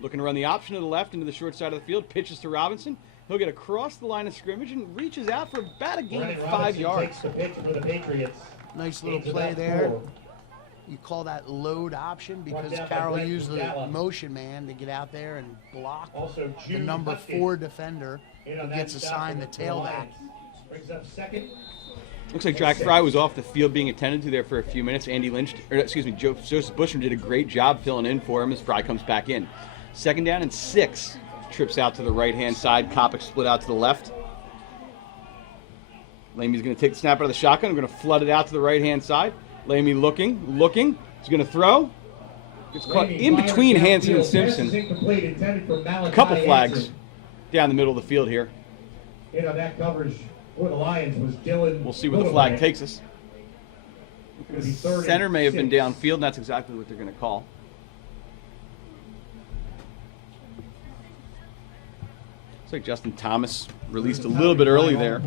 Looking to run the option to the left into the short side of the field. Pitches to Robinson. He'll get across the line of scrimmage and reaches out for about a gain of 5 yards. Takes the pitch for the Patriots. Nice little play there. You call that load option because Carroll used the motion man to get out there and block the number 4 defender who gets assigned the tailback. Brings up 2nd Looks like Jack Fry was off the field being attended to there for a few minutes. Joseph Bushman did a great job filling in for him as Fry comes back in. 2nd down and 6. Trips out to the right-hand side. Kopic split out to the left. Lamey's going to take the snap out of the shotgun. I'm going to flood it out to the right-hand side. Lamey looking. He's going to throw. It's caught in between Hansen and Simpson. A couple flags down the middle of the field here. That coverage for the Lions was Dylan. We'll see where the flag takes us. Center may have been downfield, and that's exactly what they're going to call. Looks like Justin Thomas released a little bit early there.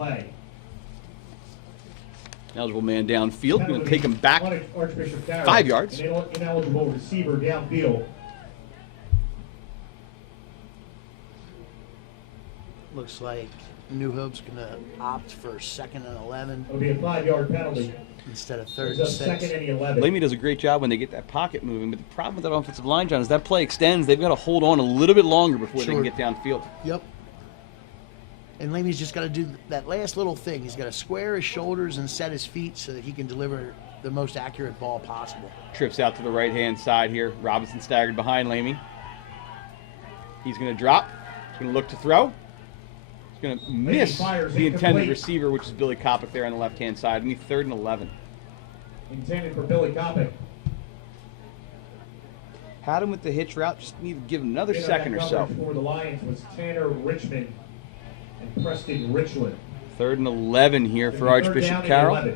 Eligible man downfield. Going to take him back 5 yards. Ineligible receiver downfield. Looks like New Hope's going to opt for 2nd and 11. It'll be a 5-yard penalty Instead of 3rd and It's 6. 2nd and 11. Lamey does a great job when they get that pocket moving, but the problem with that offensive line, John, is that play extends. They've got to hold on a little bit longer before they can get downfield. Yep. And Lamey's just got to do that last little thing. He's got to square his shoulders and set his feet so that he can deliver the most accurate ball possible. Trips out to the right-hand side here. Robinson staggered behind Lamey. He's going to drop. He's going to look to throw. He's going to miss the intended receiver, which is Billy Kopic there on the left-hand side. And 3rd and 11. Intended for Billy Kopic. Had him with the hitch route. Just need to give him another second or so. For the Lions was Tanner Richmond and Preston Richland. 3rd and 11 here for Archbishop Carroll.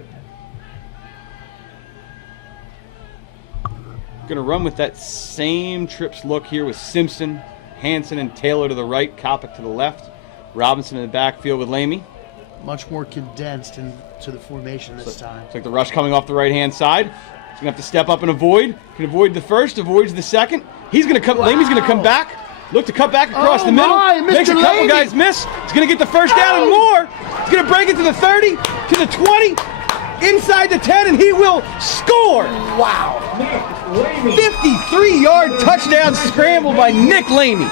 Going to run with that same trips look here with Simpson, Hansen, and Taylor to the right, Kopic to the left. Robinson in the backfield with Lamey. Much more condensed into the formation this time. It's like the rush coming off the right-hand side. He's going to have to step up and avoid. Can avoid the first, avoids the second. He's going to come. Wow. Lamey's going to come back. Look to cut back across the middle. Makes a couple guys miss. He's going to get the first down and more. He's going to break it to the 30, to the 20, inside the 10, and he will score. Wow. 53-yard touchdown scramble by Nick Lamey.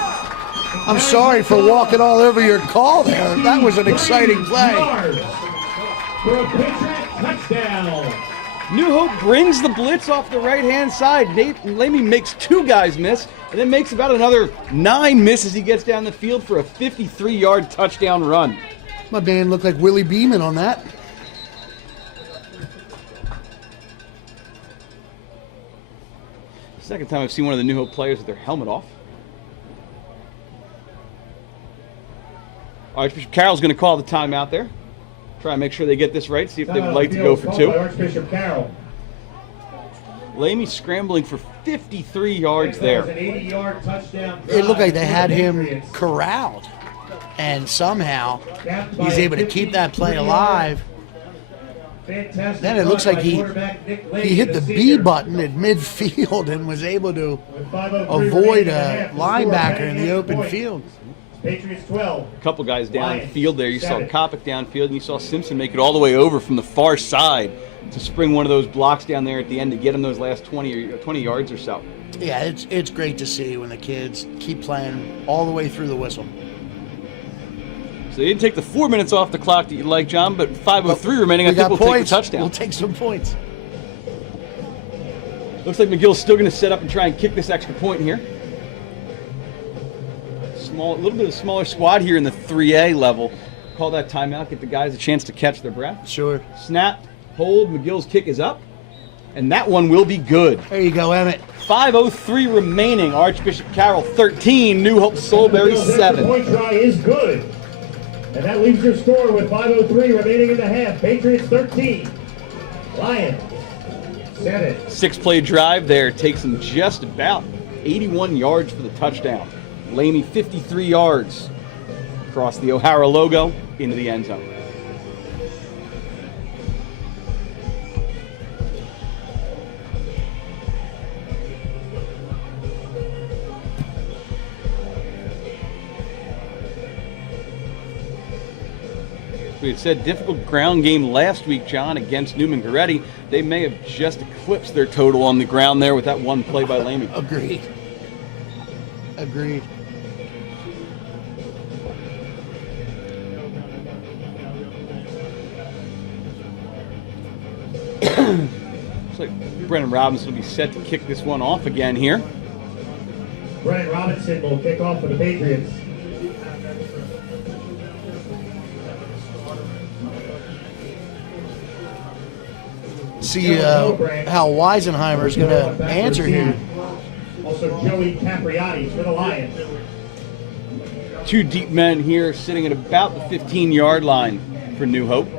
I'm sorry for walking all over your call there. That was an exciting play. For a Patriot touchdown. New Hope brings the blitz off the right-hand side. Lamey makes 2 guys miss, and then makes about another 9 misses. He gets down the field for a 53-yard touchdown run. My man looked like Willie Beeman on that. Second time I've seen one of the New Hope players with their helmet off. Archbishop Carroll's going to call the timeout there. Try and make sure they get this right, see if they would like to go for 2. Archbishop Carroll. Lamey scrambling for 53 yards there. An 80-yard touchdown. It looked like they had him corralled, and somehow he's able to keep that play alive. Then it looks like he hit the B button at midfield and was able to avoid a linebacker in the open field. Patriots 12. A couple guys downfield there. You saw Kopic downfield, and you saw Simpson make it all the way over from the far side to spring one of those blocks down there at the end to get him those last 20 yards or so. Yeah, it's great to see when the kids keep playing all the way through the whistle. So they didn't take the 4 minutes off the clock that you'd like, John, but 5:03 remaining. I think we'll take the touchdown. We'll take some points. Looks like McGill's still going to set up and try and kick this extra point here. A little bit of a smaller squad here in the 3A level. Call that timeout, get the guys a chance to catch their breath. Sure. Snap, hold, McGill's kick is up, and that one will be good. There you go, Emmett. 5:03 remaining. Archbishop Carroll 13, New Hope-Solebury 7. The point try is good. And that leaves your score with 5:03 remaining in the half. Patriots 13. Lions 7. 6-play drive there takes them just about 81 yards for the touchdown. Lamey 53 yards across the O'Hara logo into the end zone. We had said difficult ground game last week, John, against Newman Goretti. They may have just eclipsed their total on the ground there with that one play by Lamey. Agreed. Looks like Brennan Robinson will be set to kick this one off again here. Brennan Robinson will kick off for the Patriots. See how Weisenheimer is going to answer here. Also Joey Capriati for the Lions. Two deep men here sitting at about the 15-yard line for New Hope.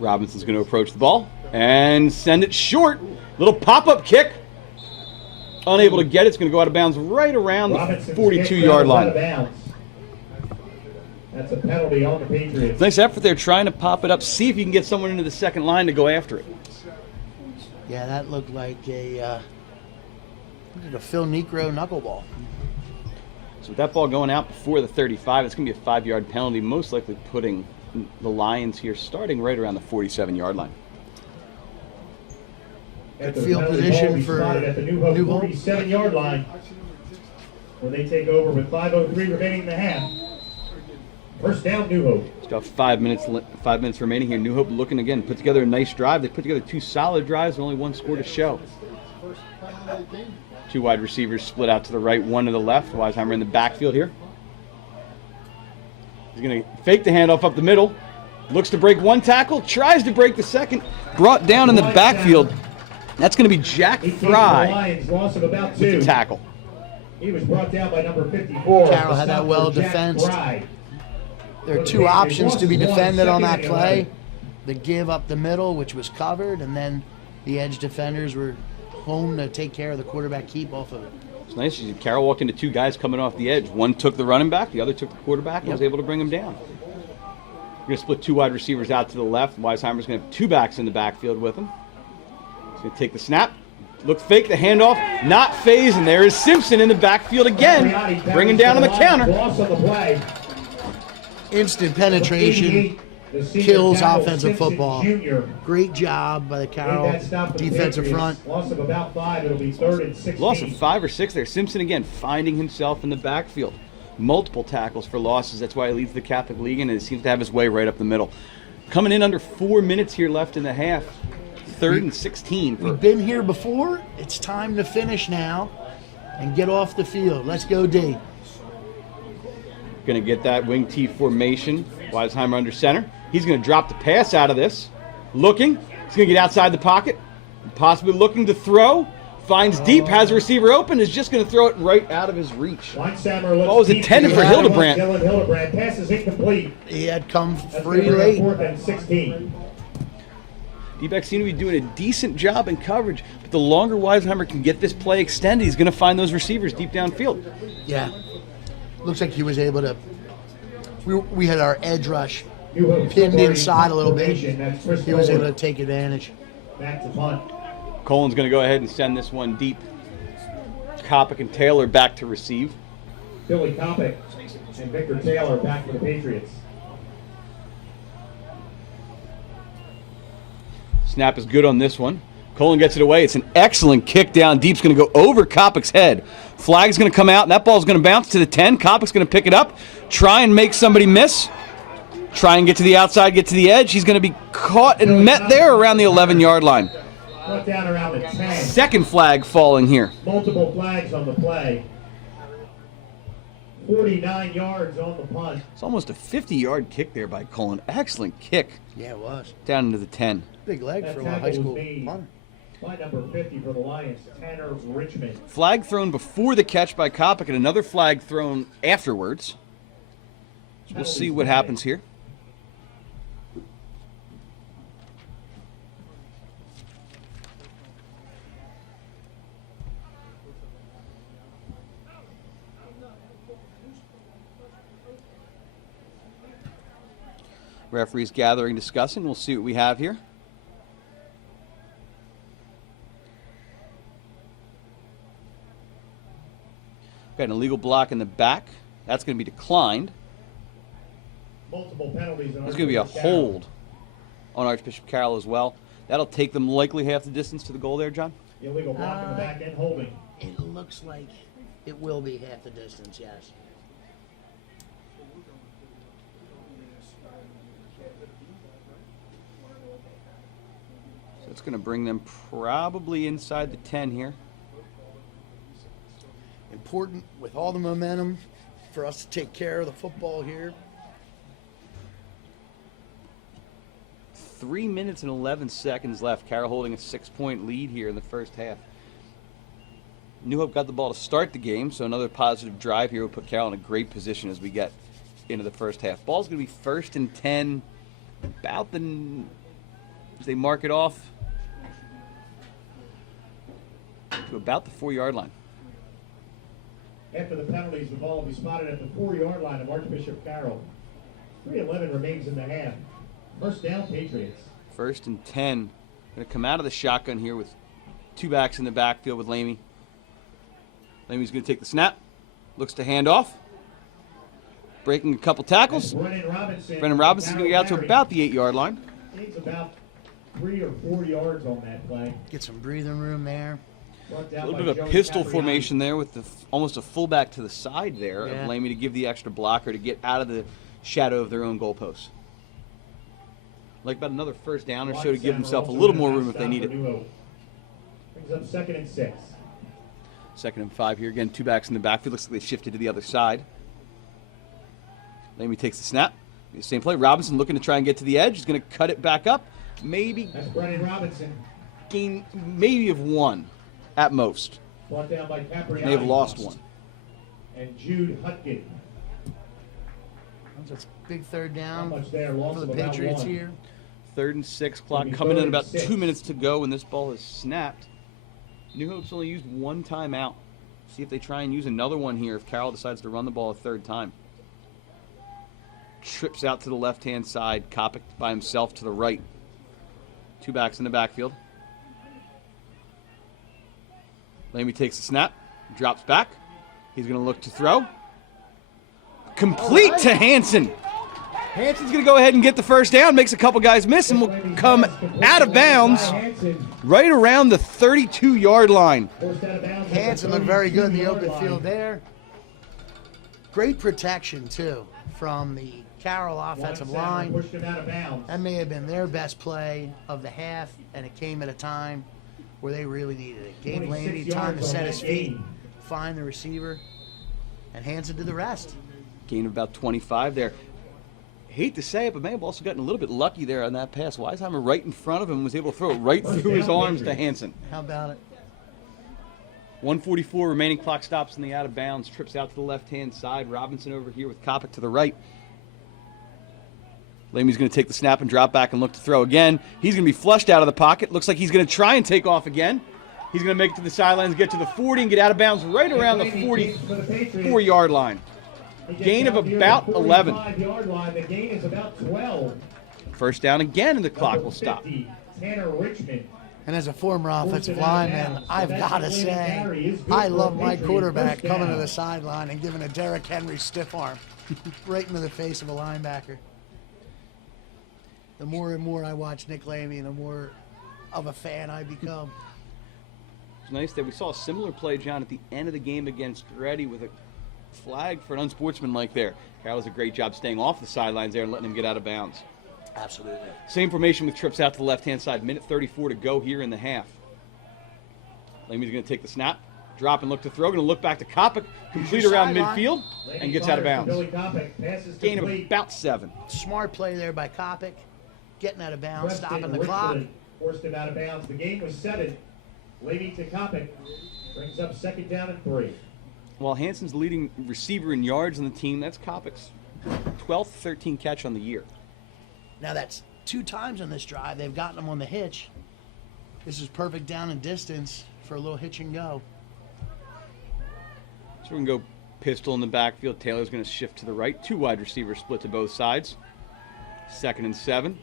Robinson's going to approach the ball and send it short. Little pop-up kick. Unable to get it. It's going to go out of bounds right around the 42-yard line. That's a penalty on the Patriots. Nice effort there trying to pop it up. See if you can get someone into the second line to go after it. Yeah, that looked like a Phil Necro knuckleball. So with that ball going out before the 35, it's going to be a 5-yard penalty, most likely putting the Lions here starting right around the 47-yard line. Good field position for at the New Hope 47-yard line, where they take over with 5:03 remaining in the half. First down, New Hope. It's got 5 minutes remaining here. New Hope looking again, put together a nice drive. They put together 2 solid drives and only 1 score to show. 2 wide receivers split out to the right, 1 to the left. Weisheimer in the backfield here. He's going to fake the handoff up the middle. Looks to break 1 tackle, tries to break the second. Brought down in the backfield. That's going to be Jack Fry Loss of about 2. with the tackle. He was brought down by number 54. Carroll had that well defensed. There are 2 options to be defended on that play. The give up the middle, which was covered, and then the edge defenders were home to take care of the quarterback keep off of it. It's nice. Carroll walked into 2 guys coming off the edge. One took the running back, the other took the quarterback, and was able to bring him down. We're going to split 2 wide receivers out to the left. Weisheimer's going to have 2 backs in the backfield with him. He's going to take the snap. Look fake, the handoff, not phase, and there is Simpson in the backfield again, bringing down on the counter. Loss on the play. Instant penetration kills offensive football. Great job by the Carroll defensive front. Loss of about 5. It'll be 3rd and 16. Loss of 5 or 6 there. Simpson again finding himself in the backfield. Multiple tackles for losses. That's why he leads the Catholic League, and it seems to have his way right up the middle. Coming in under 4 minutes here left in the half. 3rd and 16. We've been here before. It's time to finish now and get off the field. Let's go, D. Going to get that wing T formation. Weisheimer under center. He's going to drop the pass out of this. Looking. He's going to get outside the pocket. Possibly looking to throw. Finds deep. Has a receiver open. Is just going to throw it right out of his reach. Ball was intended for Hildebrandt. Dylan Hildebrandt. Pass is incomplete. He had come free late. 4th and 16. D-backs seem to be doing a decent job in coverage, but the longer Weisheimer can get this play extended, he's going to find those receivers deep downfield. Yeah. Looks like he was able to. We had our edge rush pinned inside a little bit. He was able to take advantage. Back to punt. Colin's going to go ahead and send this one deep. Kopic and Taylor back to receive. Billy Kopic and Victor Taylor back for the Patriots. Snap is good on this one. Colin gets it away. It's an excellent kick down deep. It's going to go over Kopic's head. Flag's going to come out, and that ball's going to bounce to the 10. Kopic's going to pick it up, try and make somebody miss. Try and get to the outside, get to the edge. He's going to be caught and met there around the 11-yard line. Brought down around the 10. Second flag falling here. Multiple flags on the play. 49 yards on the punt. It's almost a 50-yard kick there by Colin. Excellent kick. Yeah, it was. Down into the 10. Big leg That for a tackle high was school made punter. by number 50 for the Lions, Tanner Richmond. Flag thrown before the catch by Kopic, and another flag thrown afterwards. So we'll see what happens here. Referees gathering, discussing. We'll see what we have here. Got an illegal block in the back. That's going to be declined. Multiple penalties. There's going to be a hold on Archbishop Carroll as well. That'll take them likely half the distance to the goal there, John. Illegal block in the back end holding. It looks like it will be half the distance, yes. That's going to bring them probably inside the 10 here. Important with all the momentum for us to take care of the football here. 3 minutes and 11 seconds left. Carroll holding a 6-point lead here in the first half. New Hope got the ball to start the game, so another positive drive here will put Carroll in a great position as we get into the first half. Ball's going to be 1st and 10, about the, as they mark it off, to about the 4-yard line. After the penalties, the ball will be spotted at the 4-yard line of Archbishop Carroll. 3:11 remains in the half. First down, Patriots. 1st and 10. Going to come out of the shotgun here with 2 backs in the backfield with Lamy. Lamy's going to take the snap. Looks to hand off. Breaking a couple tackles. Brennan Robinson's going to get out to about the 8-yard line. Needs about 3 or 4 yards on that play. Get some breathing room there. A little bit of a pistol formation there with almost a fullback to the side there Yeah. of Lamy to give the extra blocker to get out of the shadow of their own goalposts. Like about another first down or so to give themselves a little more room if they need it. Brings up 2nd and 6. 2nd and 5 here. Again, 2 backs in the backfield. Looks like they shifted to the other side. Lamy takes the snap. Same play. Robinson looking to try and get to the edge. He's going to cut it back up. Maybe That's Brennan Robinson. gain maybe of 1 at most. Brought down by Capriani. May have lost 1. And Jude Hutkin. That's a big 3rd How down much there? Loss for of the about Patriots 1. here. 3rd and 6 clock It'll be coming in 3rd and about 6. 2 minutes to go when this ball is snapped. New Hope's only used 1 timeout. See if they try and use another one here if Carroll decides to run the ball a 3rd time. Trips out to the left-hand side. Kopic by himself to the right. 2 backs in the backfield. Lamy takes the snap. Drops back. He's going to look to throw. Complete to Hansen. Hanson's going to go ahead and get the first down. Makes a couple guys miss and will come out of bounds right around the 32-yard line. Hansen looked very good in the open field there. Great protection, too, from the Carroll offensive line. Pushed him out of bounds. That may have been their best play of the half, and it came at a time where they really needed it. Gave 26 Landy time to yards set on his that feet, gain. find the receiver, and Hansen did the rest. Gain of about 25 there. Hate to say it, but may have also gotten a little bit lucky there on that pass. Weisheimer right in front of him was able to throw it right through his arms to Hansen. How about it? 1:44 remaining, clock stops in the out of bounds. Trips out to the left-hand side. Robinson over here with Kopic to the right. Lamy's going to take the snap and drop back and look to throw again. He's going to be flushed out of the pocket. Looks like he's going to try and take off again. He's going to make it to the sidelines, get to the 40, and get out of bounds right around the 44-yard line. Gain of about 11. The gain is about 12. First down again, and the clock will stop. Tanner Richmond. And as a former offensive lineman, I've got to say, I love my quarterback coming to the sideline and giving a Derrick Henry stiff arm right into the face of a linebacker. The more and more I watch Nick Lamy, the more of a fan I become. It's nice that we saw a similar play, John, at the end of the game against Reddy with a flag for an unsportsmanlike there. Carroll does a great job staying off the sidelines there and letting him get out of bounds. Absolutely. Same formation with trips out to the left-hand side. Minute 34 to go here in the half. Lamy's going to take the snap, drop and look to throw. Going to look back to Kopic, complete around midfield, and gets out of bounds. Gain of about 7. Smart play there by Kopic, getting out of bounds, Preston stopping the Richmond clock. Forced him out of bounds. The game was 7. Lamy to Kopic. Brings up 2nd down and 3. While Hansen's the leading receiver in yards on the team, that's Kopic's 12th 13 catch on the year. Now that's 2 times on this drive. They've gotten him on the hitch. This is perfect down and distance for a little hitch and go. So we can go pistol in the backfield. Taylor's going to shift to the right. 2 wide receivers split to both sides. 2nd and 7.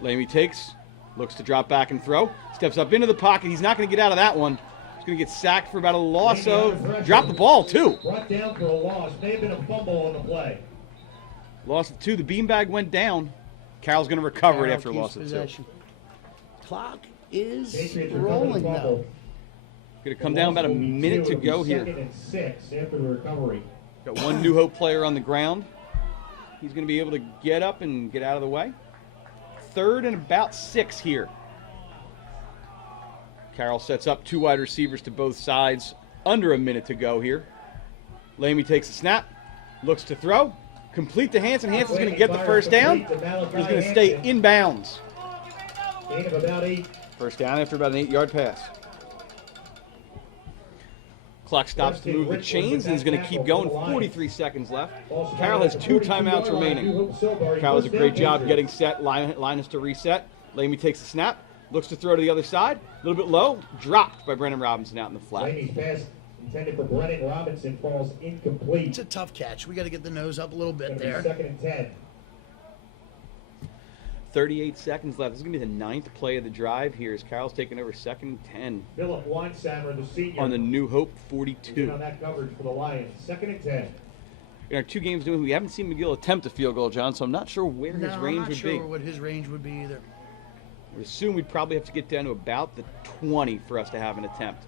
Lamy takes, looks to drop back and throw. Steps up into the pocket. He's not going to get out of that one. He's going to get sacked for about a loss of, drop the ball too. Brought down for a loss. May have been a fumble on the play. Loss of 2. The beanbag went down. Carroll's going to recover it Carroll after a keeps loss of 2. possession. Clock is Patriots rolling recovered the though. fumble. Going to come down about a minute to go here. 2nd and 6 after the recovery. Got one New Hope player on the ground. He's going to be able to get up and get out of the way. 3rd and about 6 here. Carroll sets up 2 wide receivers to both sides. Under a minute to go here. Lamy takes a snap, looks to throw, complete to Hansen. Hansen's going to get the first down. He's going to stay inbounds. Gain of about 8. First down after about an 8-yard pass. Clock stops to move the chains and is going to keep going. 43 seconds left. Carroll has 2 timeouts remaining. Carroll does a great job getting set. Linus to reset. Lamy takes the snap, looks to throw to the other side. A little bit low, dropped by Brennan Robinson out in the flat. Lamy's pass intended for Brennan Robinson falls incomplete. It's a tough catch. We got to get the nose up a little bit there. 2nd and 10. 38 seconds left. This is going to be the 9th play of the drive here as Carroll's taking over 2nd and 10 Philip Weinsamer, the senior, on the New Hope is 42. in on that coverage for the Lions. 2nd and 10. In our 2 games doing, we haven't seen McGill attempt a field goal, John, so I'm not sure where his I'm range not would sure be. what his range would be either. I would assume we'd probably have to get down to about the 20 for us to have an attempt.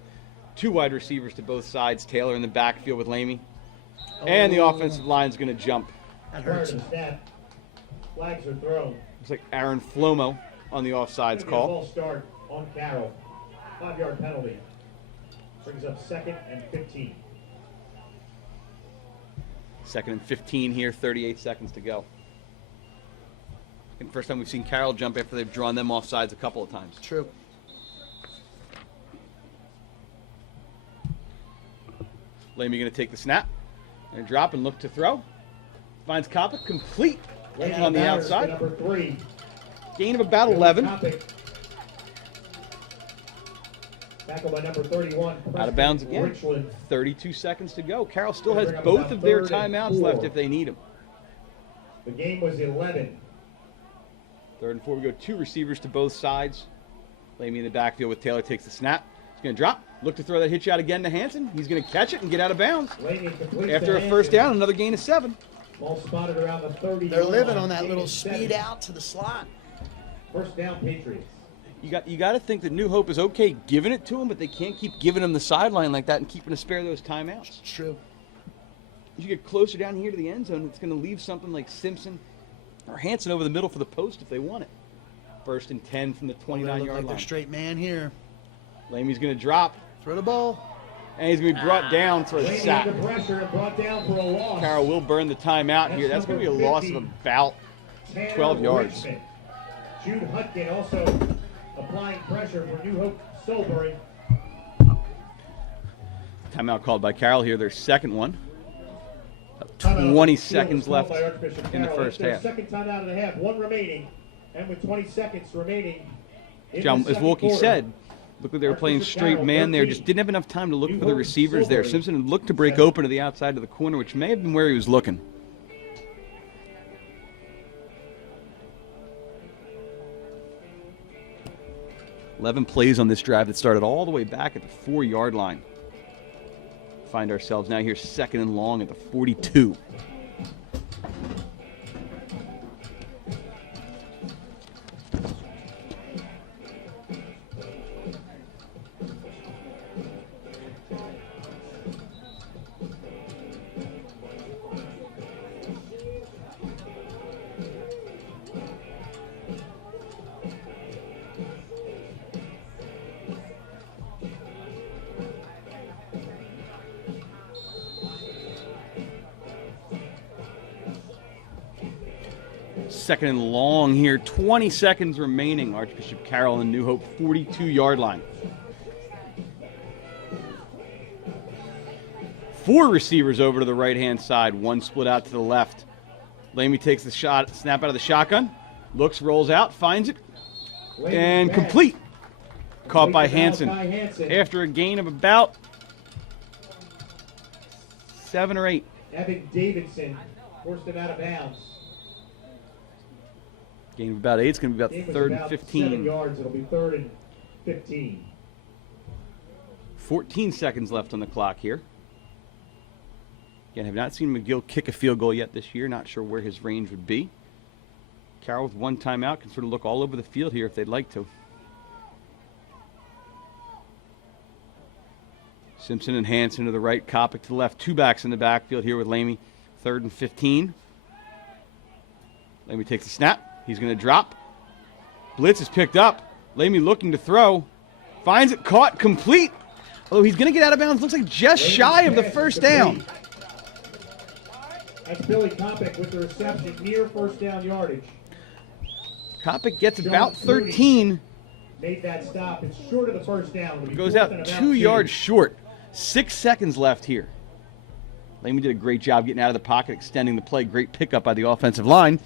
2 wide receivers to both sides. Taylor in the backfield with Lamy. And the offensive line's going to jump. That Prior hurts to him. snap, flags are thrown. Looks like Aaron Flomo on the offsides call. False start on Carroll. 5-yard penalty. Brings up 2nd and 15. 2nd and 15 here, 38 seconds to go. And first time we've seen Carroll jump after they've drawn them offsides a couple of times. True. Lamy going to take the snap and drop and look to throw. Finds Kopic, complete on the outside. Number 3. Gain of about 11. Tackled by number 31. Out of bounds again. Richland. 32 seconds to go. Carroll still has both of their timeouts left if they need them. The game was 11. 3rd and 4. We go 2 receivers to both sides. Lamy in the backfield with Taylor takes the snap. He's going to drop. Look to throw that hitch out again to Hansen. He's going to catch it and get out of bounds. After a first down, another gain of 7. Ball spotted around the 30. They're living on that little speed out to the slot. First down, Patriots. You got to think that New Hope is okay giving it to them, but they can't keep giving them the sideline like that and keeping to spare those timeouts. It's true. As you get closer down here to the end zone, it's going to leave something like Simpson or Hansen over the middle for the post if they want it. 1st and 10 from the 29-yard Like line. they're straight man here. Lamy's going to drop, Throw the ball. and he's going to be brought down for a Lamy sack. under pressure and brought down for a loss. Carroll will burn the timeout here. That's going to be a loss of about 12 yards. Richmond. Jude Hutkin also applying pressure for New Hope-Solebury. Timeout called by Carroll here, their second one. Timeout 20 on the field seconds was called left by Archbishop in the Carroll. first It's their half. Second timeout of the half, 1 remaining, and with 20 seconds remaining. in John, the as second Wilkie quarter, said, looked like they were playing Archbishop straight Carroll, man there. 13. Just didn't have enough time to look New for the Hope, receivers there. Solebury. Simpson looked to break 7. open to the outside of the corner, which may have been where he was looking. "11 plays on this drive that started all the way back at the 4-yard line. Find ourselves now here 2nd and long at the 42. Second and long here, 20 seconds remaining. Archbishop Carroll and New Hope, 42-yard line. 4 receivers over to the right-hand side, 1 split out to the left. Lamy takes the shot, snap out of the shotgun, looks, rolls out, finds it, and complete. Caught by Hansen after a gain of about 7 or 8. Evan Davidson forced him out of bounds. Gain of about 8. It's going to be Game about was 3rd and about 15. 7 yards. It'll be 3rd and 15. 14 seconds left on the clock here. Again, have not seen McGill kick a field goal yet this year. Not sure where his range would be. Carroll with 1 timeout can sort of look all over the field here if they'd like to. Simpson and Hansen to the right, Kopic to the left. 2 backs in the backfield here with Lamy. 3rd and 15. Lamy takes the snap. He's going to drop. Blitz is picked up. Lamy looking to throw. Finds it, caught, complete. Although he's going to get out of bounds. Looks like just shy of the first down. That's Billy Kopic with the reception near first down yardage. Kopic gets about 13. Made that stop. It's short of the first down. Goes out 2 yards short. 6 seconds left here. Lehman did a great job getting out of the pocket, extending the play. Great pickup by the offensive line.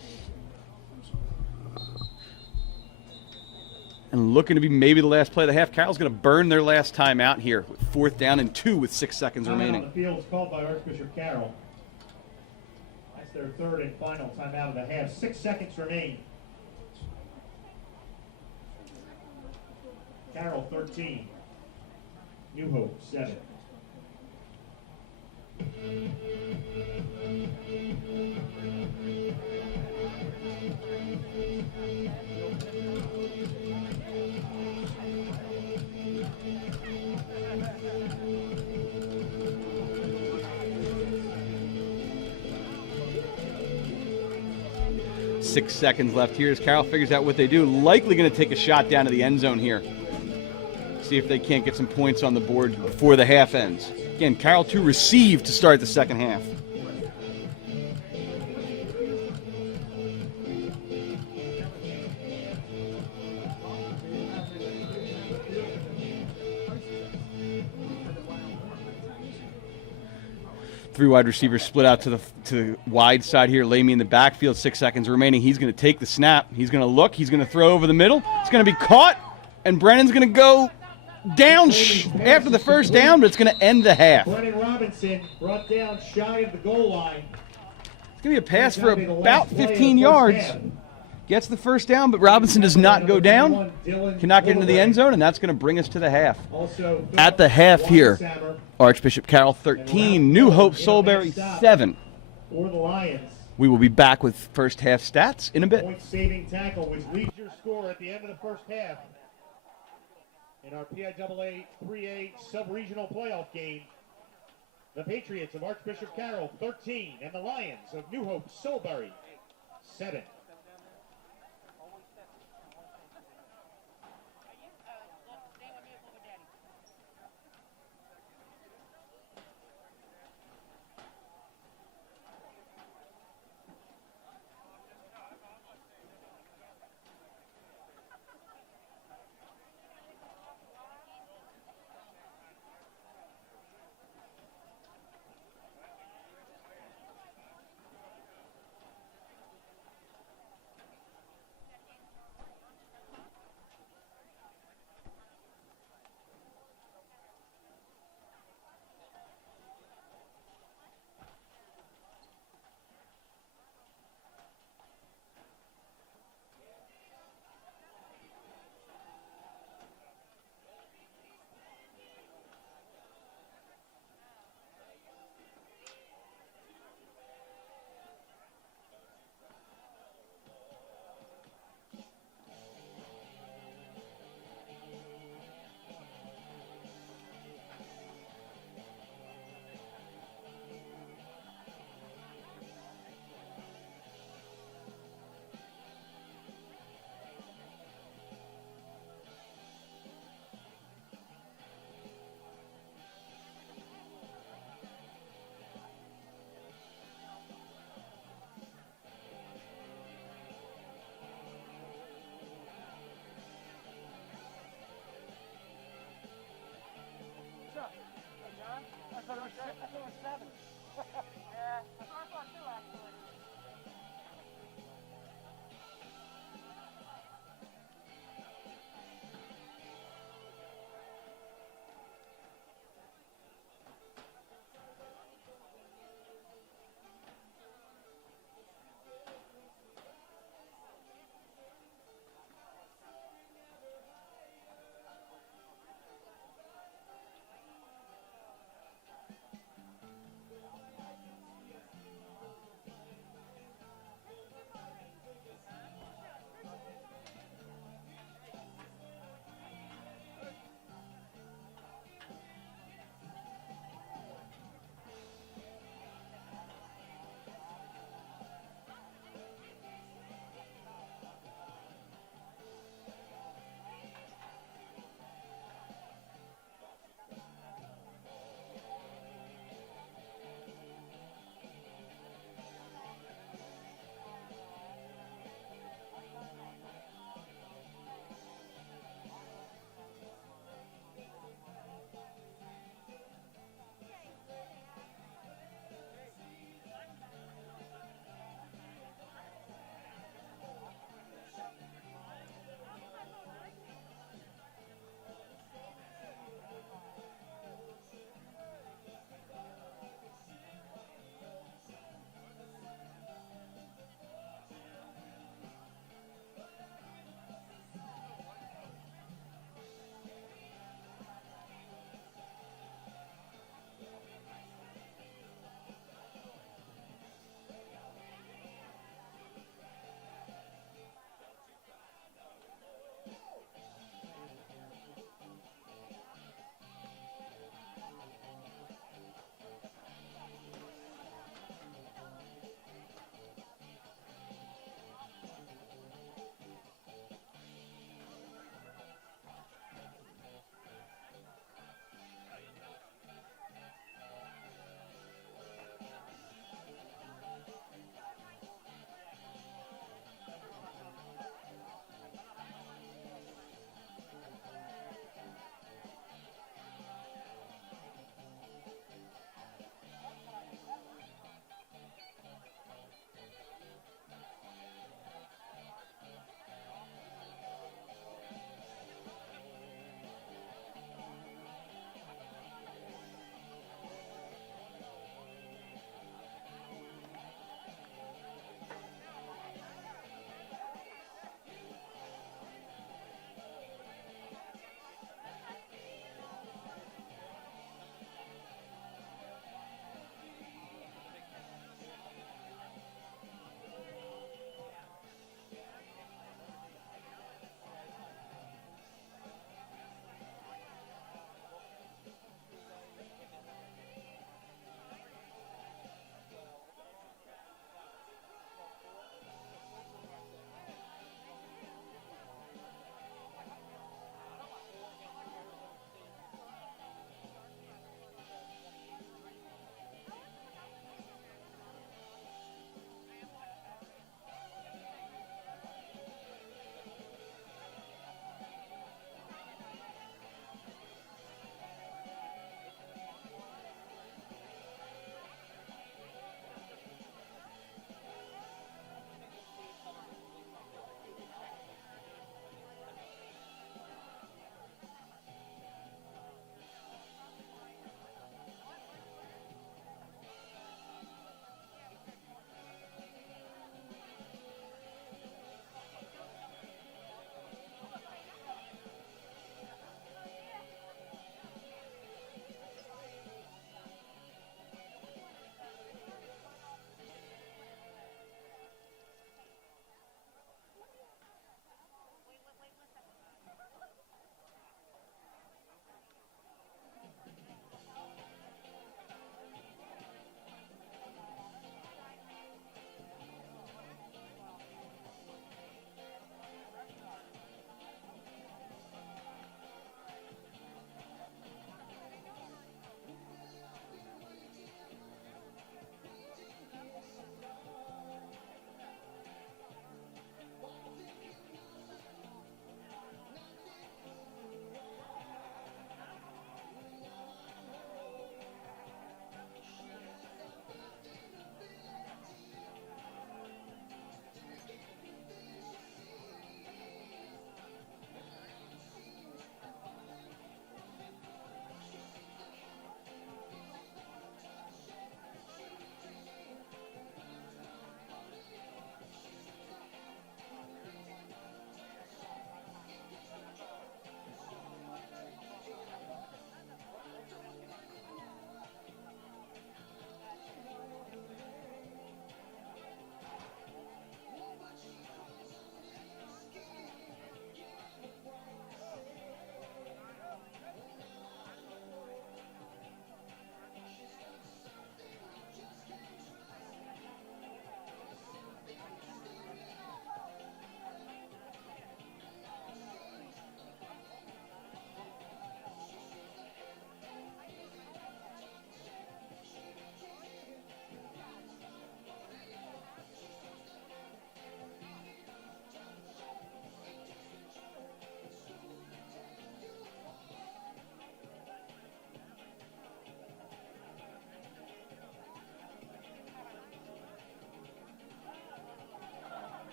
And looking to be maybe the last play of the half. Carroll's going to burn their last time out here with 4th down and 2 with 6 seconds remaining. The field is called by Archbishop Carroll. That's their 3rd and final timeout of the half. 6 seconds remain. Carroll 13. New Hope 7. Six seconds left here as Carroll figures out what they do. Likely going to take a shot down to the end zone here. See if they can't get some points on the board before the half ends. Again, Carroll to receive to start the second half. Three wide receivers split out to the wide side here. Lamy in the backfield, 6 seconds remaining. He's going to take the snap. He's going to look. He's going to throw over the middle. It's going to be caught, and Brennan's going to go down after the first down, but it's going to end the half. Brennan Robinson brought down shy of the goal line. It's going to be a pass for about 15 yards. Gets the first down, but Robinson does not go down. Cannot get into the end zone, and that's going to bring us to the half. At the half here, Archbishop Carroll 13, New Hope-Solebury 7. For the Lions. We will be back with first half stats in a bit. Point-saving tackle, which leads your score at the end of the first half. In our PIAA 3A sub-regional playoff game, the Patriots of Archbishop Carroll 13 and the Lions of New Hope-Solebury 7.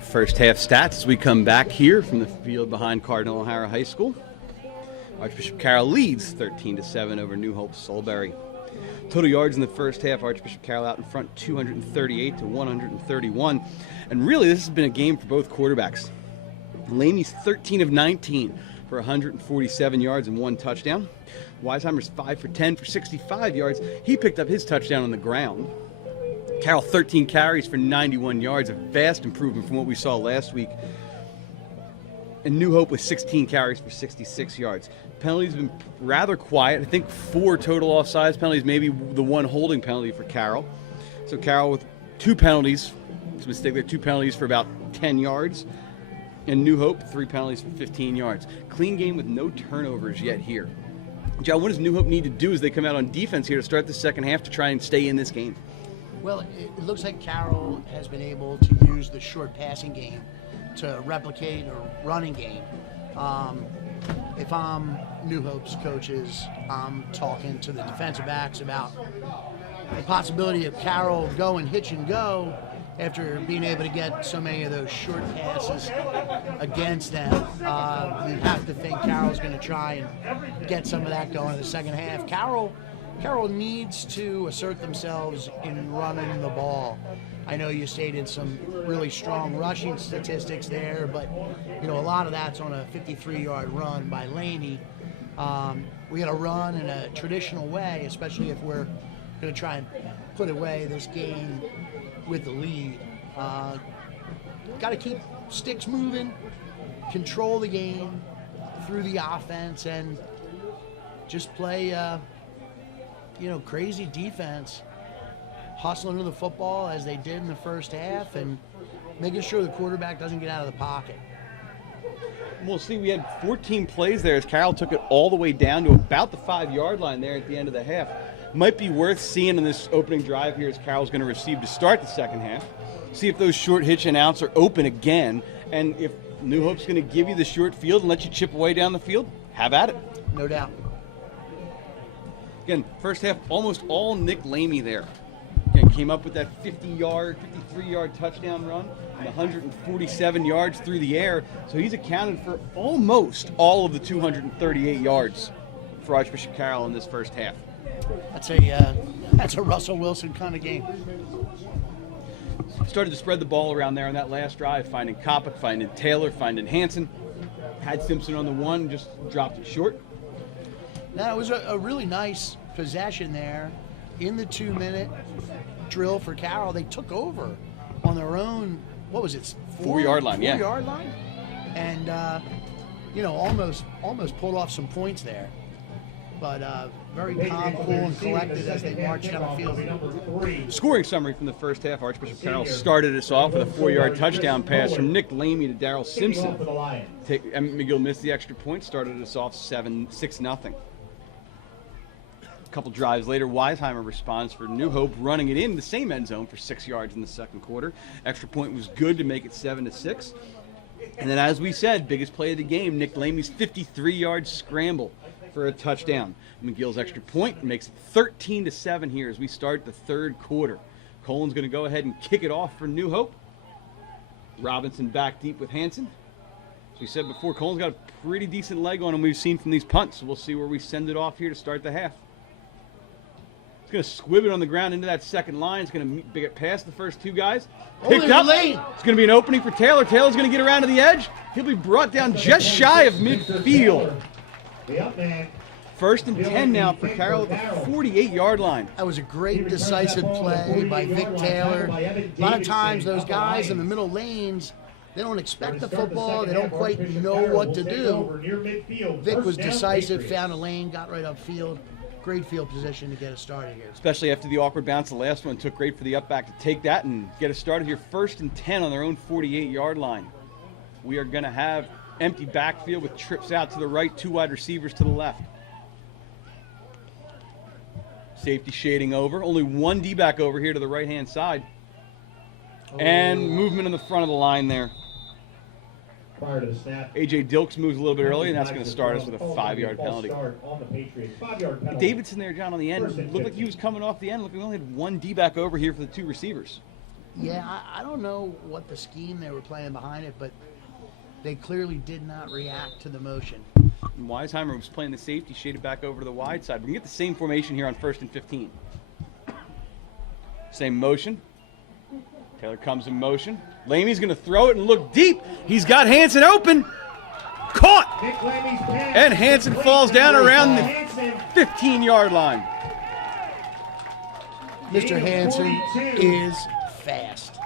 First half stats as we come back here from the field behind Cardinal O'Hara High School. Archbishop Carroll leads 13-7 over New Hope-Solebury. Total yards in the first half, Archbishop Carroll out in front 238 to 131. And really, this has been a game for both quarterbacks. Lamey's 13 of 19 for 147 yards and 1 touchdown. Weisheimer's 5 for 10 for 65 yards. He picked up his touchdown on the ground. Carroll 13 carries for 91 yards, a vast improvement from what we saw last week. And New Hope with 16 carries for 66 yards. Penalties have been rather quiet. I think 4 total offsides penalties, maybe the 1 holding penalty for Carroll. So Carroll with 2 penalties. It's a mistake there, 2 penalties for about 10 yards. And New Hope, 3 penalties for 15 yards. Clean game with no turnovers yet here. John, what does New Hope need to do as they come out on defense here to start the second half to try and stay in this game? Well, it looks like Carroll has been able to use the short passing game to replicate a running game. If I'm New Hope's coaches, I'm talking to the defensive backs about the possibility of Carroll going hitch and go after being able to get so many of those short passes against them. You have to think Carroll's going to try and get some of that going in the second half. Carroll needs to assert themselves in running the ball. I know you stated some really strong rushing statistics there, but a lot of that's on a 53-yard run by Laney. We got to run in a traditional way, especially if we're going to try and put away this game with the lead. Got to keep sticks moving, control the game through the offense, and just play crazy defense, hustling to the football as they did in the first half and making sure the quarterback doesn't get out of the pocket. We'll see, we had 14 plays there as Carroll took it all the way down to about the 5-yard line there at the end of the half. Might be worth seeing in this opening drive here as Carroll's going to receive to start the second half. See if those short hitch and outs are open again, and if New Hope's going to give you the short field and let you chip away down the field, have at it. No doubt. Again, first half, almost all Nick Lamey there. Again, came up with that 53-yard touchdown run and 147 yards through the air. So he's accounted for almost all of the 238 yards for Archbishop Carroll in this first half. That's a Russell Wilson kind of game. Started to spread the ball around there on that last drive, finding Kopic, finding Taylor, finding Hansen. Had Simpson on the one, just dropped it short. Now, it was a really nice possession there in the 2-minute drill for Carroll. They took over on their own, what was it, 4-yard line, yeah. 4-yard line? And, almost pulled off some points there. But very calm, cool, and collected as they marched down the field. Scoring summary from the first half. Archbishop Carroll started us off with a 4-yard touchdown pass from Nick Lamey to Darrell Simpson. Emmett McGill missed the extra point, started us off 6-0. A couple drives later, Weisheimer responds for New Hope, running it in the same end zone for 6 yards in the second quarter. Extra point was good to make it 7-6. And then, as we said, biggest play of the game, Nick Lamey's 53-yard scramble for a touchdown. McGill's extra point makes it 13-7 here as we start the third quarter. Colin's going to go ahead and kick it off for New Hope. Robinson back deep with Hansen. As we said before, Colin's got a pretty decent leg on him we've seen from these punts, so we'll see where we send it off here to start the half. It's going to squib it on the ground into that second line. It's going to get past the first 2 guys. Picked up. It's going to be an opening for Taylor. Taylor's going to get around to the edge. He'll be brought down just shy of midfield. First and 10 now for Carroll at the 48-yard line. That was a great decisive play by Vic Taylor. A lot of times those guys in the middle lanes, they don't expect the football. They don't quite know what to do. Vic was decisive, found a lane, got right upfield. Great field position to get us started here. Especially after the awkward bounce, the last one took great for the up back to take that and get us started here. First and 10 on their own 48-yard line. We are going to have empty backfield with trips out to the right, 2 wide receivers to the left. Safety shading over. Only 1 D-back over here to the right-hand side. And movement in the front of the line there. Prior to the snap, A.J. Dilks moves a little bit early, and that's going to start us with a 5-yard penalty. Davidson there, John, on the end. Looked like he was coming off the end. Look, we only had 1 D-back over here for the 2 receivers. Yeah, I don't know what the scheme they were playing behind it, but they clearly did not react to the motion. And Weisheimer was playing the safety, shaded back over to the wide side. We can get the same formation here on 1st and 15. Same motion. Taylor comes in motion. Lamey's going to throw it and look deep. He's got Hansen open. Caught! And Hansen falls down around the 15-yard line. Mr. Hansen is fast.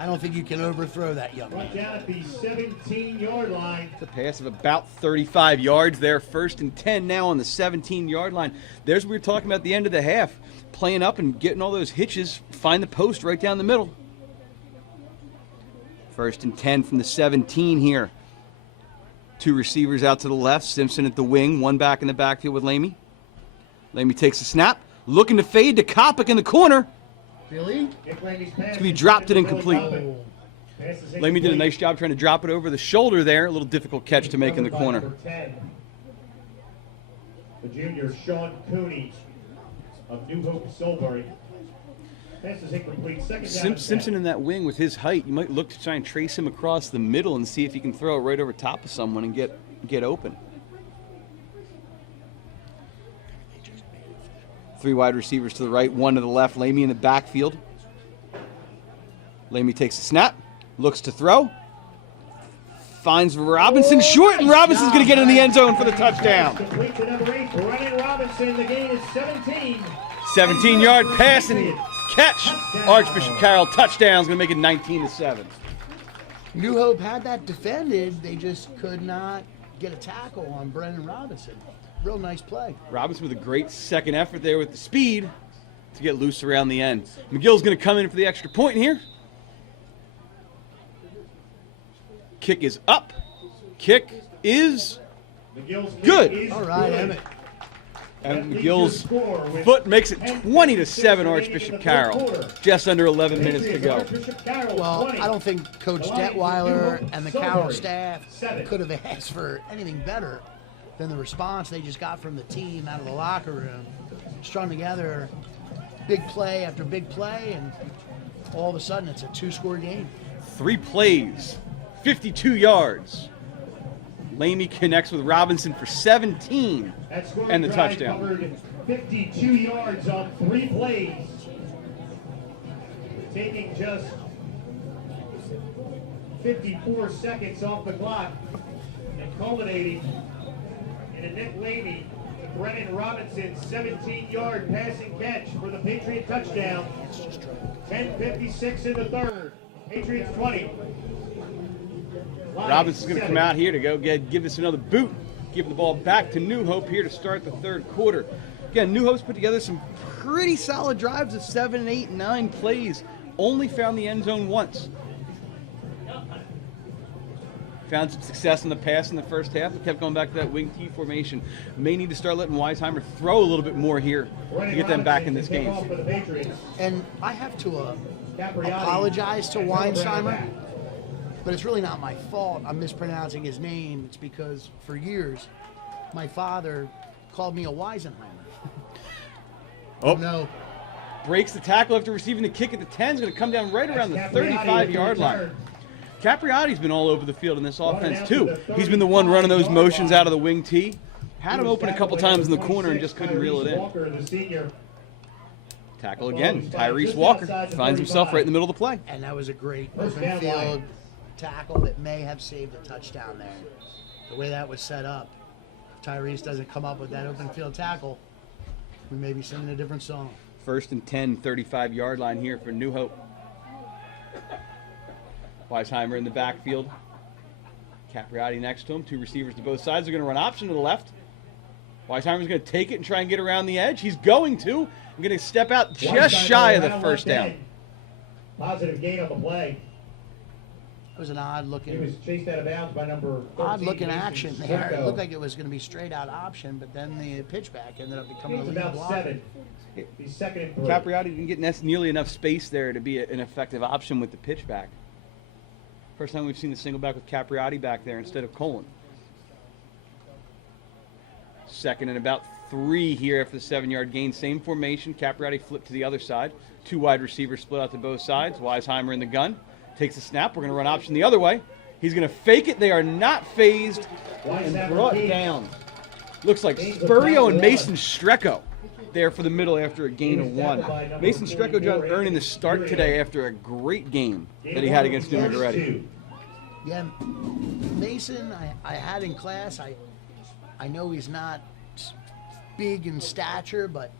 I don't think you can overthrow that young man. Down at the 17-yard line. The pass of about 35 yards there. 1st and 10 now on the 17-yard line. There's what we were talking about at the end of the half. Playing up and getting all those hitches. Find the post right down the middle. 1st and 10 from the 17 here. 2 receivers out to the left. Simpson at the wing. 1 back in the backfield with Lamey. Lamey takes a snap. Looking to fade to Kopic in the corner. Really? It's going to be dropped and incomplete. Lamey did a nice job trying to drop it over the shoulder there. A little difficult catch to make in the corner. The junior Sean Cooney of New Hope-Solebury. Pass is incomplete. Second down. Simpson in that wing with his height, you might look to try and trace him across the middle and see if he can throw it right over top of someone and get open. 3 wide receivers to the right, 1 to the left. Lamey in the backfield. Lamey takes a snap, looks to throw, finds Robinson short, and Robinson's going to get in the end zone for the touchdown. Complete to number 8, Brennan Robinson. The gain is 17. 17-yard pass and catch. Archbishop Carroll touchdown is going to make it 19-7. New Hope had that defended. They just could not get a tackle on Brennan Robinson. Real nice play. Robinson with a great second effort there with the speed to get loose around the end. McGill's going to come in for the extra point here. Kick is up. Kick is good. All right, Emmett. And McGill's foot makes it 20-7 Archbishop Carroll. Just under 11 minutes to go. Well, I don't think Coach Detweiler and the Carroll staff could have asked for anything better than the response they just got from the team out of the locker room. Strung together big play after big play, and all of a sudden it's a 2-score game. 3 plays, 52 yards. Lamey connects with Robinson for 17 and the touchdown. Covered 52 yards on 3 plays. Taking just 54 seconds off the clock and culminating in a Nick Lamey, Brennan Robinson 17-yard passing catch for the Patriot touchdown. 10:56 in the third. Patriots 20. Robinson's going to come out here to go give this another boot. Give the ball back to New Hope here to start the third quarter. Again, New Hope's put together some pretty solid drives of 7, 8, 9 plays. Only found the end zone once. Found some success in the pass in the first half, but kept going back to that wing T formation. May need to start letting Weisheimer throw a little bit more here to get them back in this game. And I have to apologize to Weisheimer, but it's really not my fault I'm mispronouncing his name. It's because for years, my father called me a Weisenheimer. Oh, no. Breaks the tackle after receiving the kick at the 10. Is going to come down right around the 35-yard line. Capriotti's been all over the field in this offense, too. He's been the one running those motions out of the wing T. Had him open a couple times in the corner and just couldn't reel it in. Tackle again. Tyrese Walker finds himself right in the middle of the play. And that was a great open field tackle that may have saved a touchdown there. The way that was set up, if Tyrese doesn't come up with that open field tackle, we may be singing a different song. 1st and 10, 35-yard line here for New Hope. Weisheimer in the backfield. Capriotti next to him. 2 receivers to both sides. They're going to run option to the left. Weisheimer's going to take it and try and get around the edge. He's going to. I'm going to step out just shy of the first down. Positive gain on the play. It was an odd-looking. He was chased out of bounds by number 13. Odd-looking action there. It looked like it was going to be straight-out option, but then the pitchback ended up becoming a lead about block. 7. He's 2nd and 3. Capriotti didn't get nearly enough space there to be an effective option with the pitchback. First time we've seen the single back with Capriotti back there instead of Colin. 2nd and about 3 here after the 7-yard gain. Same formation. Capriati flipped to the other side. 2 wide receivers split out to both sides. Weisheimer in the gun. Takes a snap. We're going to run option the other way. He's going to fake it. They are not phased and brought down. Looks like Spurio and Mason Strecco there for the middle after a gain of 1. Mason Strecco, John, earning the start today after a great game that he had against New Moretti. Yeah, Mason, I had in class. I know he's not big in stature, but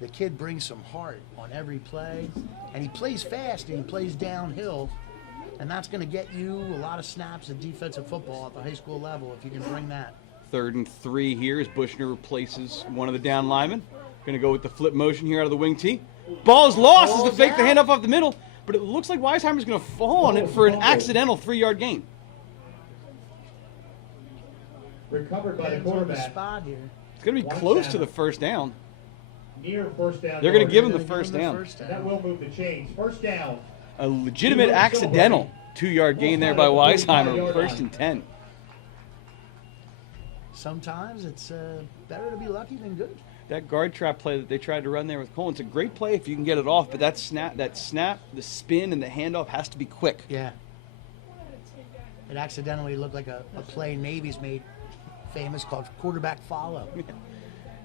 the kid brings some heart on every play. And he plays fast and he plays downhill. And that's going to get you a lot of snaps of defensive football at the high school level if you can bring that. 3rd and 3 here as Bushner replaces one of the down linemen. Going to go with the flip motion here out of the wing tee. Ball is lost as the fake the handoff off the middle, but it looks like Weisheimer's going to fall on it for an accidental 3-yard gain. Recovered by the quarterback. Spot here. It's going to be close to the first down. Near first down. They're going to give him the first down. That will move the chains. First down. A legitimate accidental 2-yard gain there by Weisheimer. 1st and 10. Sometimes it's better to be lucky than good. That guard trap play that they tried to run there with Cole, it's a great play if you can get it off, but that snap, the spin, and the handoff has to be quick. Yeah. It accidentally looked like a play Navy's made famous called quarterback follow.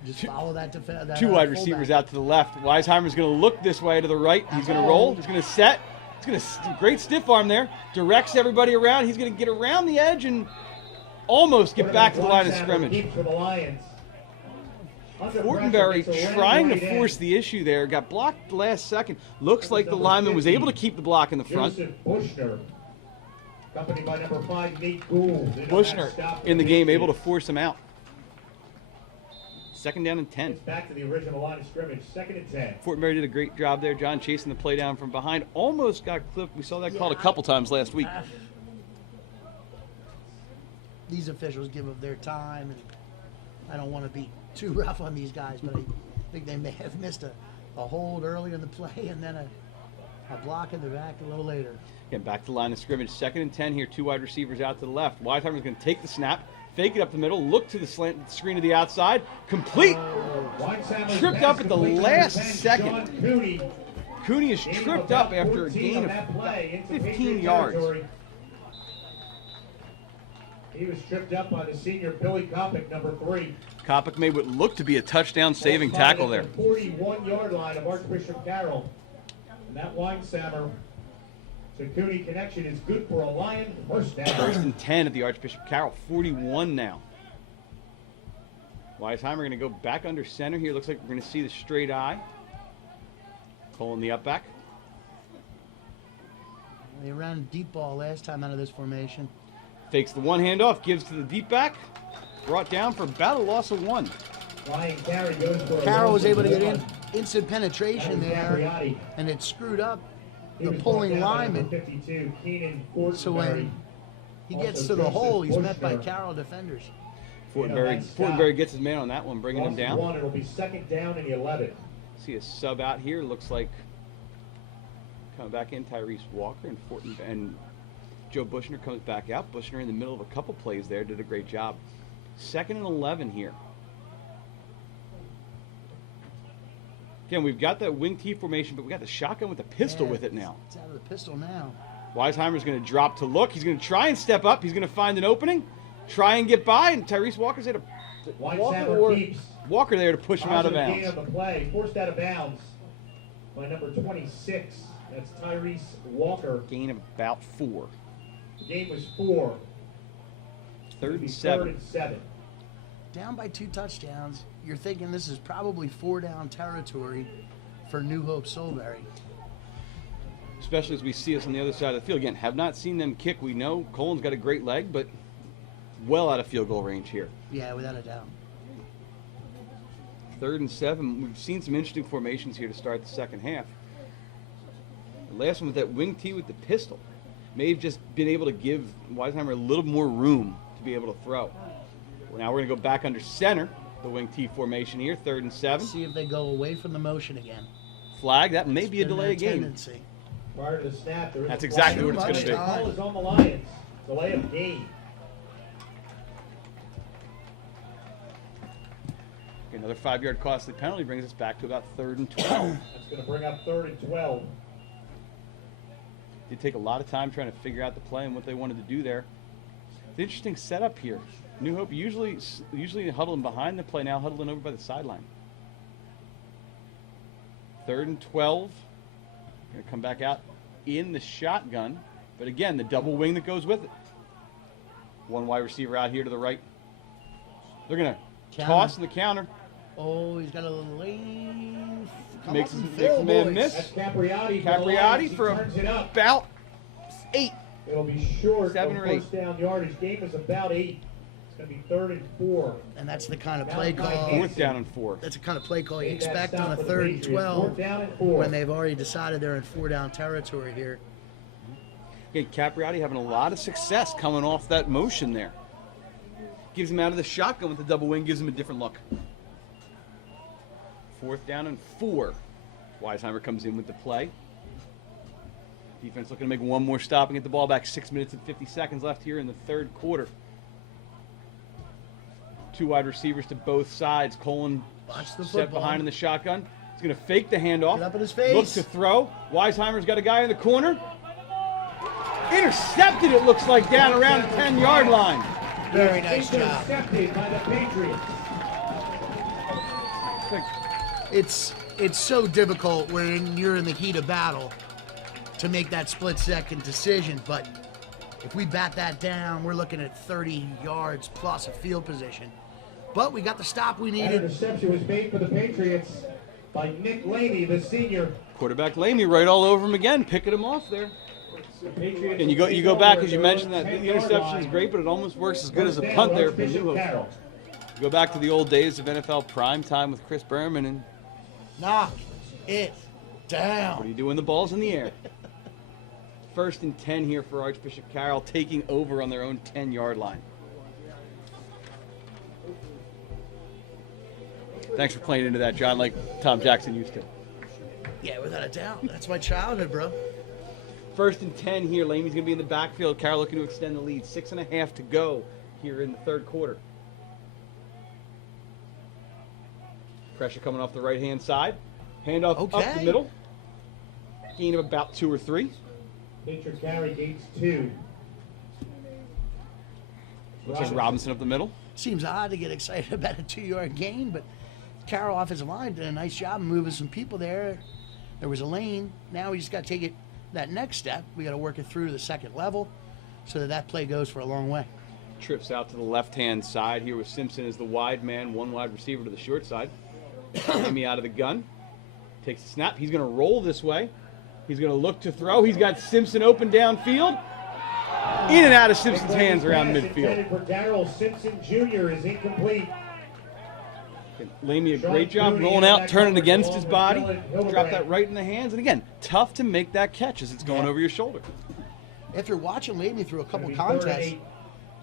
Just follow that defense. 2 wide receivers out to the left. Weisheimer's going to look this way to the right. He's going to roll. He's going to set. He's going to great stiff arm there. Directs everybody around. He's going to get around the edge and almost get back to the line of scrimmage. Fortenberry trying to force the issue there. Got blocked last second. Looks like the lineman was able to keep the block in the front. Bushner, accompanied by number 5, Nate Gould. Bushner in the game, able to force him out. 2nd down and 10. It's back to the original line of scrimmage. 2nd and 10. Fortenberry did a great job there. John chasing the play down from behind. Almost got clipped. We saw that called a couple times last week. These officials give up their time, and I don't want to be too rough on these guys, but I think they may have missed a hold early in the play and then a block in the back a little later. Again, back to the line of scrimmage. 2nd and 10 here. 2 wide receivers out to the left. Weisheimer's going to take the snap, fake it up the middle, look to the slant screen to the outside. Complete. Tripped up at the last second. Cooney is tripped up after a gain of 15 yards. He was tripped up by the senior Billy Kopic, number 3. Kopic made what looked to be a touchdown-saving tackle there. 41-yard line of Archbishop Carroll. And that Weinsammer to Cooney connection is good for a Lion. First down. 1st and 10 at the Archbishop Carroll. 41 now. Weisheimer going to go back under center here. Looks like we're going to see the straight eye. Cole in the up back. They ran deep ball last time out of this formation. Fakes the one handoff, gives to the deep back. Brought down for about a loss of 1. Carroll was able to get in instant penetration there, and it screwed up the pulling lineman. So when he gets to the hole, he's met by Carroll defenders. Fortenberry gets his man on that one, bringing him down. It'll be 2nd down and 11. See a sub out here. Looks like coming back in, Tyrese Walker and Joe Bushner comes back out. Bushner in the middle of a couple plays there, did a great job. 2nd and 11 here. Again, we've got that wing T formation, but we got the shotgun with the pistol with it now. It's out of the pistol now. Weisheimer's going to drop to look. He's going to try and step up. He's going to find an opening, try and get by, and Tyrese Walker's there to Walker there to push him out of bounds. Gain of the play, forced out of bounds by number 26. That's Tyrese Walker. Gain of about 4. The game was 4. 3rd and 7. 3rd and 7. Down by 2 touchdowns. You're thinking this is probably 4-down territory for New Hope-Solebury. Especially as we see us on the other side of the field. Again, have not seen them kick. We know Colin's got a great leg, but well out of field goal range here. Yeah, without a doubt. 3rd and 7. We've seen some interesting formations here to start the second half. The last one with that wing T with the pistol may have just been able to give Weisheimer a little more room to be able to throw. Well, now we're going to go back under center, the wing T formation here, 3rd and 7. See if they go away from the motion again. Flag, that may be a delay of game. Prior to the snap, there is That's exactly what it's going to be. The call is on the Lions. Delay of game. Another 5-yard costly penalty brings us back to about 3rd and 12. That's going to bring up 3rd and 12. They take a lot of time trying to figure out the play and what they wanted to do there. It's an interesting setup here. New Hope usually huddling behind the play, now huddling over by the sideline. 3rd and 12. Going to come back out in the shotgun. But again, the double wing that goes with it. One wide receiver out here to the right. They're going to toss in the counter. Oh, he's got a little lane. Makes his man miss. That's Capriati. Capriati for about 8. It'll be short 7 of or 8. first down yardage. Game is about 8. It's going to be 3rd and 4. And that's the kind of play call. 4th down and 4. That's the kind of play call you expect on a 3rd and 12 when they've already decided they're in 4-down territory here. Okay, Capriati having a lot of success coming off that motion there. Gives him out of the shotgun with the double wing, gives him a different look. 4th down and 4. Weisheimer comes in with the play. Defense looking to make one more stop and get the ball back. 6 minutes and 50 seconds left here in the 3rd quarter. 2 wide receivers to both sides. Colin set behind in the shotgun. He's going to fake the handoff. Get up in his face. Looks to throw. Weisheimer's got a guy in the corner. Intercepted, it looks like, down around the 10-yard line. Very nice job. Intercepted by the Patriots. It's so difficult when you're in the heat of battle to make that split-second decision, but if we bat that down, we're looking at 30 yards plus of field position. But we got the stop we That needed. interception was made for the Patriots by Nick Laney, the senior. Quarterback Lamy right all over him again, picking him off there. And you go back, as you mentioned, that the interception is great, but it almost works as good as a punt there for New Hope. You go back to the old days of NFL prime time with Chris Berman, and Knock it down. what do you do when the ball's in the air? 1st and 10 here for Archbishop Carroll, taking over on their own 10-yard line. Thanks for playing into that, John, like Tom Jackson used to. Yeah, without a doubt. That's my childhood, bro. 1st and 10 here. Lamey's going to be in the backfield. Carroll looking to extend the lead. 6.5 to go here in the 3rd quarter. Pressure coming off the right-hand side. Handoff up the middle. Gain of about 2 or 3. Patriot carry gains 2. Looks like Robinson up the middle. Seems odd to get excited about a 2-yard gain, but Carroll offensive line did a nice job moving some people there. There was a lane. Now we just got to take it that next step. We got to work it through to the 2nd level so that play goes for a long way. Trips out to the left-hand side here with Simpson as the wide man, 1 wide receiver to the short side. Amy out of the gun. Takes the snap. He's going to roll this way. He's going to look to throw. He's got Simpson open downfield. In and out of Simpson's hands around midfield. For Carroll, Simpson Jr. is incomplete. Lamy, a great job rolling out, turning against his body. Drop that right in the hands. And again, tough to make that catch as it's going over your shoulder. After watching Lamy through a couple contests,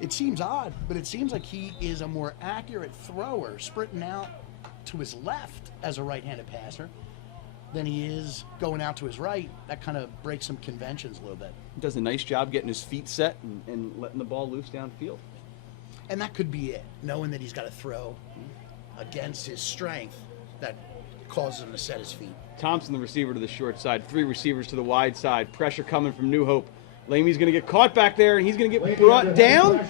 it seems odd, but it seems like he is a more accurate thrower, sprinting out to his left as a right-handed passer than he is going out to his right. That kind of breaks some conventions a little bit. He does a nice job getting his feet set and letting the ball loose downfield. And that could be it, knowing that he's got to throw against his strength that causes him to set his feet. Thompson, the receiver to the short side. 3 receivers to the wide side. Pressure coming from New Hope. Lamy's going to get caught back there, and he's going to get brought down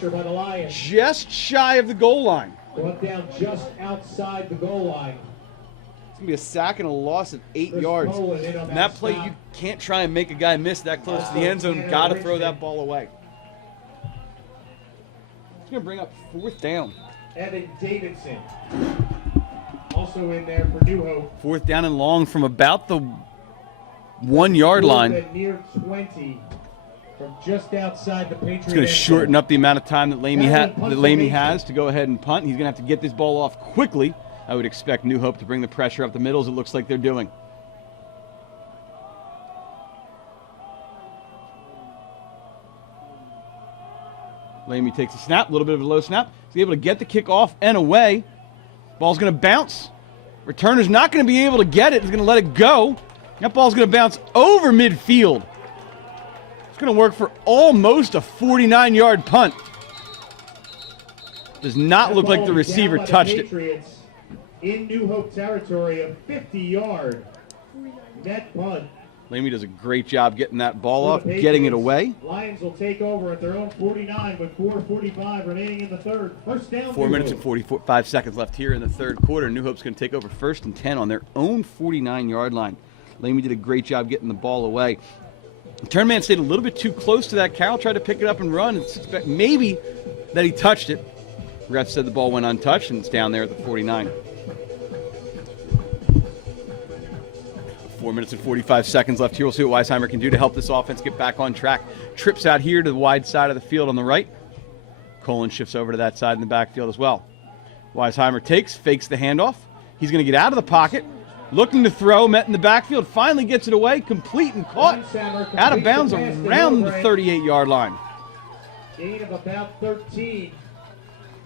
just shy of the goal line. Brought down just outside the goal line. It's going to be a sack and a loss of 8 yards. And that play, you can't try and make a guy miss that close to the end zone. Got to throw that ball away. It's going to bring up 4th down. Evan Davidson also in there for New Hope. 4th down and long from about the 1-yard line. Near 20 from just outside the Patriots. It's going to shorten up the amount of time that Lamy has to go ahead and punt. He's going to have to get this ball off quickly. I would expect New Hope to bring the pressure up the middle, as it looks like they're doing. Lamy takes a snap, a little bit of a low snap. He's able to get the kick off and away. Ball's going to bounce. Returner's not going to be able to get it. He's going to let it go. That ball's going to bounce over midfield. It's going to work for almost a 49-yard punt. Does not look like the receiver touched it. in New Hope territory, a 50-yard net punt. Lamy does a great job getting that ball off, getting it away. Lions will take over at their own 49 with 4:45 remaining in the third. First down. 4 minutes and 45 seconds left here in the third quarter. New Hope's going to take over 1st and 10 on their own 49-yard line. Lamy did a great job getting the ball away. The turn man stayed a little bit too close to that. Carroll tried to pick it up and run and suspect maybe that he touched it. Ref said the ball went untouched, and it's down there at the 49. 4 minutes and 45 seconds left here. We'll see what Weisheimer can do to help this offense get back on track. Trips out here to the wide side of the field on the right. Colin shifts over to that side in the backfield as well. Weisheimer fakes the handoff. He's going to get out of the pocket. Looking to throw, met in the backfield, finally gets it away, complete and caught. Out of bounds around the 38-yard line. Gain of about 13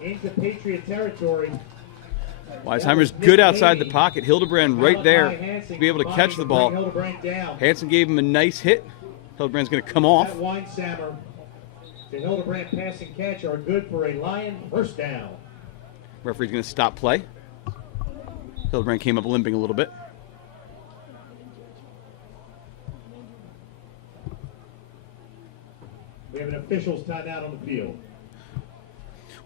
into Patriot territory. Weisheimer's good outside the pocket. Hildebrand right there to be able to catch the ball. Hansen gave him a nice hit. Hildebrand's going to come off. Weisheimer to Hildebrand pass and catch are good for a Lion first down. Referee's going to stop play. Hildebrand came up limping a little bit. We have an official's timeout on the field.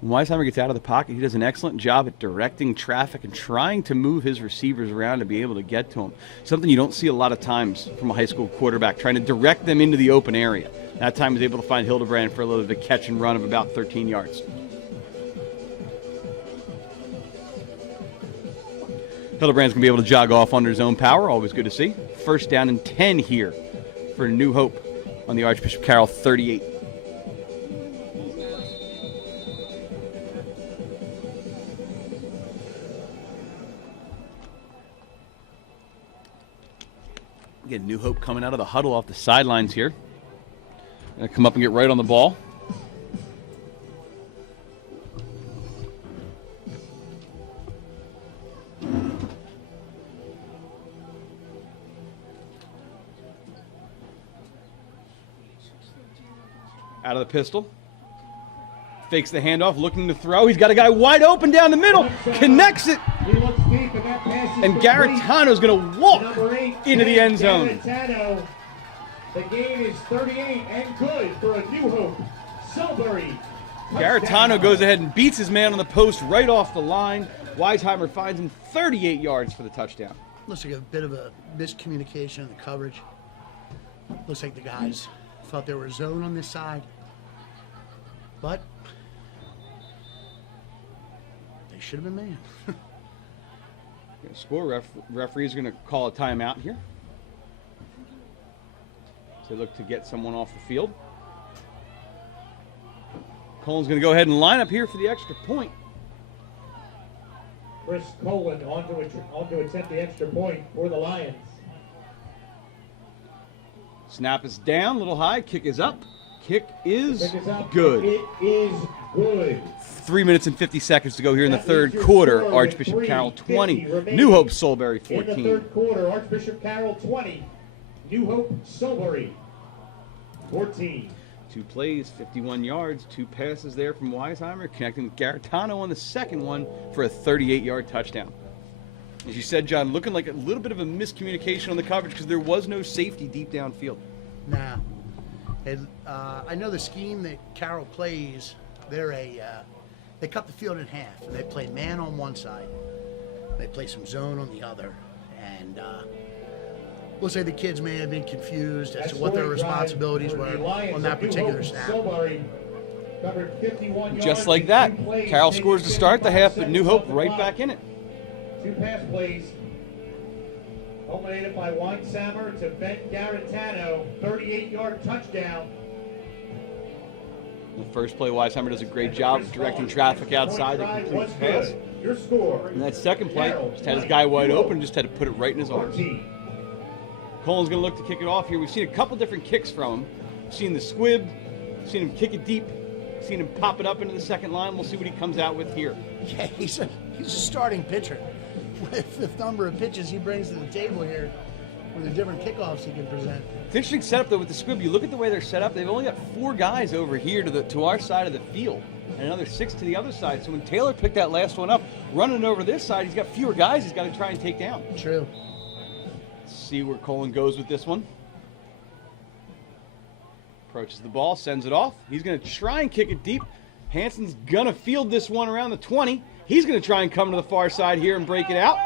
When Weisheimer gets out of the pocket, he does an excellent job at directing traffic and trying to move his receivers around to be able to get to him. Something you don't see a lot of times from a high school quarterback, trying to direct them into the open area. That time he was able to find Hildebrand for a little bit of catch and run of about 13 yards. Hildebrand's going to be able to jog off under his own power. Always good to see. First down and 10 here for New Hope on the Archbishop Carroll 38. Again, New Hope coming out of the huddle off the sidelines here. Going to come up and get right on the ball. Out of the pistol. Fakes the handoff, looking to throw. He's got a guy wide open down the middle. Connects it. And Garetano's going to walk into the end zone. The game is 38 and good for a New Hope. Hope-Solebury. Garetano goes ahead and beats his man on the post right off the line. Weisheimer finds him 38 yards for the touchdown. Looks like a bit of a miscommunication in the coverage. Looks like the guys thought there was zone on this side, but they should have been man. Referee's going to call a timeout here. So they look to get someone off the field. Colin's going to go ahead and line up here for the extra point. Chris Colin on to attempt the extra point for the Lions. Snap is down, a little high. Kick is up. Kick is good. It is good. 3 minutes and 50 seconds to go here in the third quarter. Archbishop Carroll 20, New Hope-Solebury 14. In the third quarter, Archbishop Carroll 20, New Hope-Solebury 14. 2 plays, 51 yards, 2 passes there from Weisheimer, connecting with Garetano on the second one for a 38-yard touchdown. As you said, John, looking like a little bit of a miscommunication on the coverage because there was no safety deep downfield. Nah. And, I know the scheme that Carroll plays, they cut the field in half, and they play man on one side. They play some zone on the other. And we'll say the kids may have been confused as to what their responsibilities were on that particular snap. Just like that, Carroll scores to start the half, but New Hope right back in it. 2 pass plays culminated by Weisheimer to Ben Garetano, 38-yard touchdown. The first play, Weisheimer does a great job of directing traffic outside to complete the pass. Your score. And that second play, just had his guy wide open, just had to put it right in his arms. Colin's going to look to kick it off here. We've seen a couple different kicks from him. We've seen the squib, seen him kick it deep, seen him pop it up into the second line. We'll see what he comes out with here. Yeah, he's a starting pitcher. With the number of pitches he brings to the table here, with the different kickoffs he can present. It's an interesting setup though with the squib. You look at the way they're set up. They've only got 4 guys over here to our side of the field. and another 6 to the other side. So when Taylor picked that last one up, running over this side, he's got fewer guys he's got to try and take down. True. Let's see where Colin goes with this one. Approaches the ball, sends it off. He's going to try and kick it deep. Hansen's going to field this one around the 20. He's going to try and come to the far side here and break it out.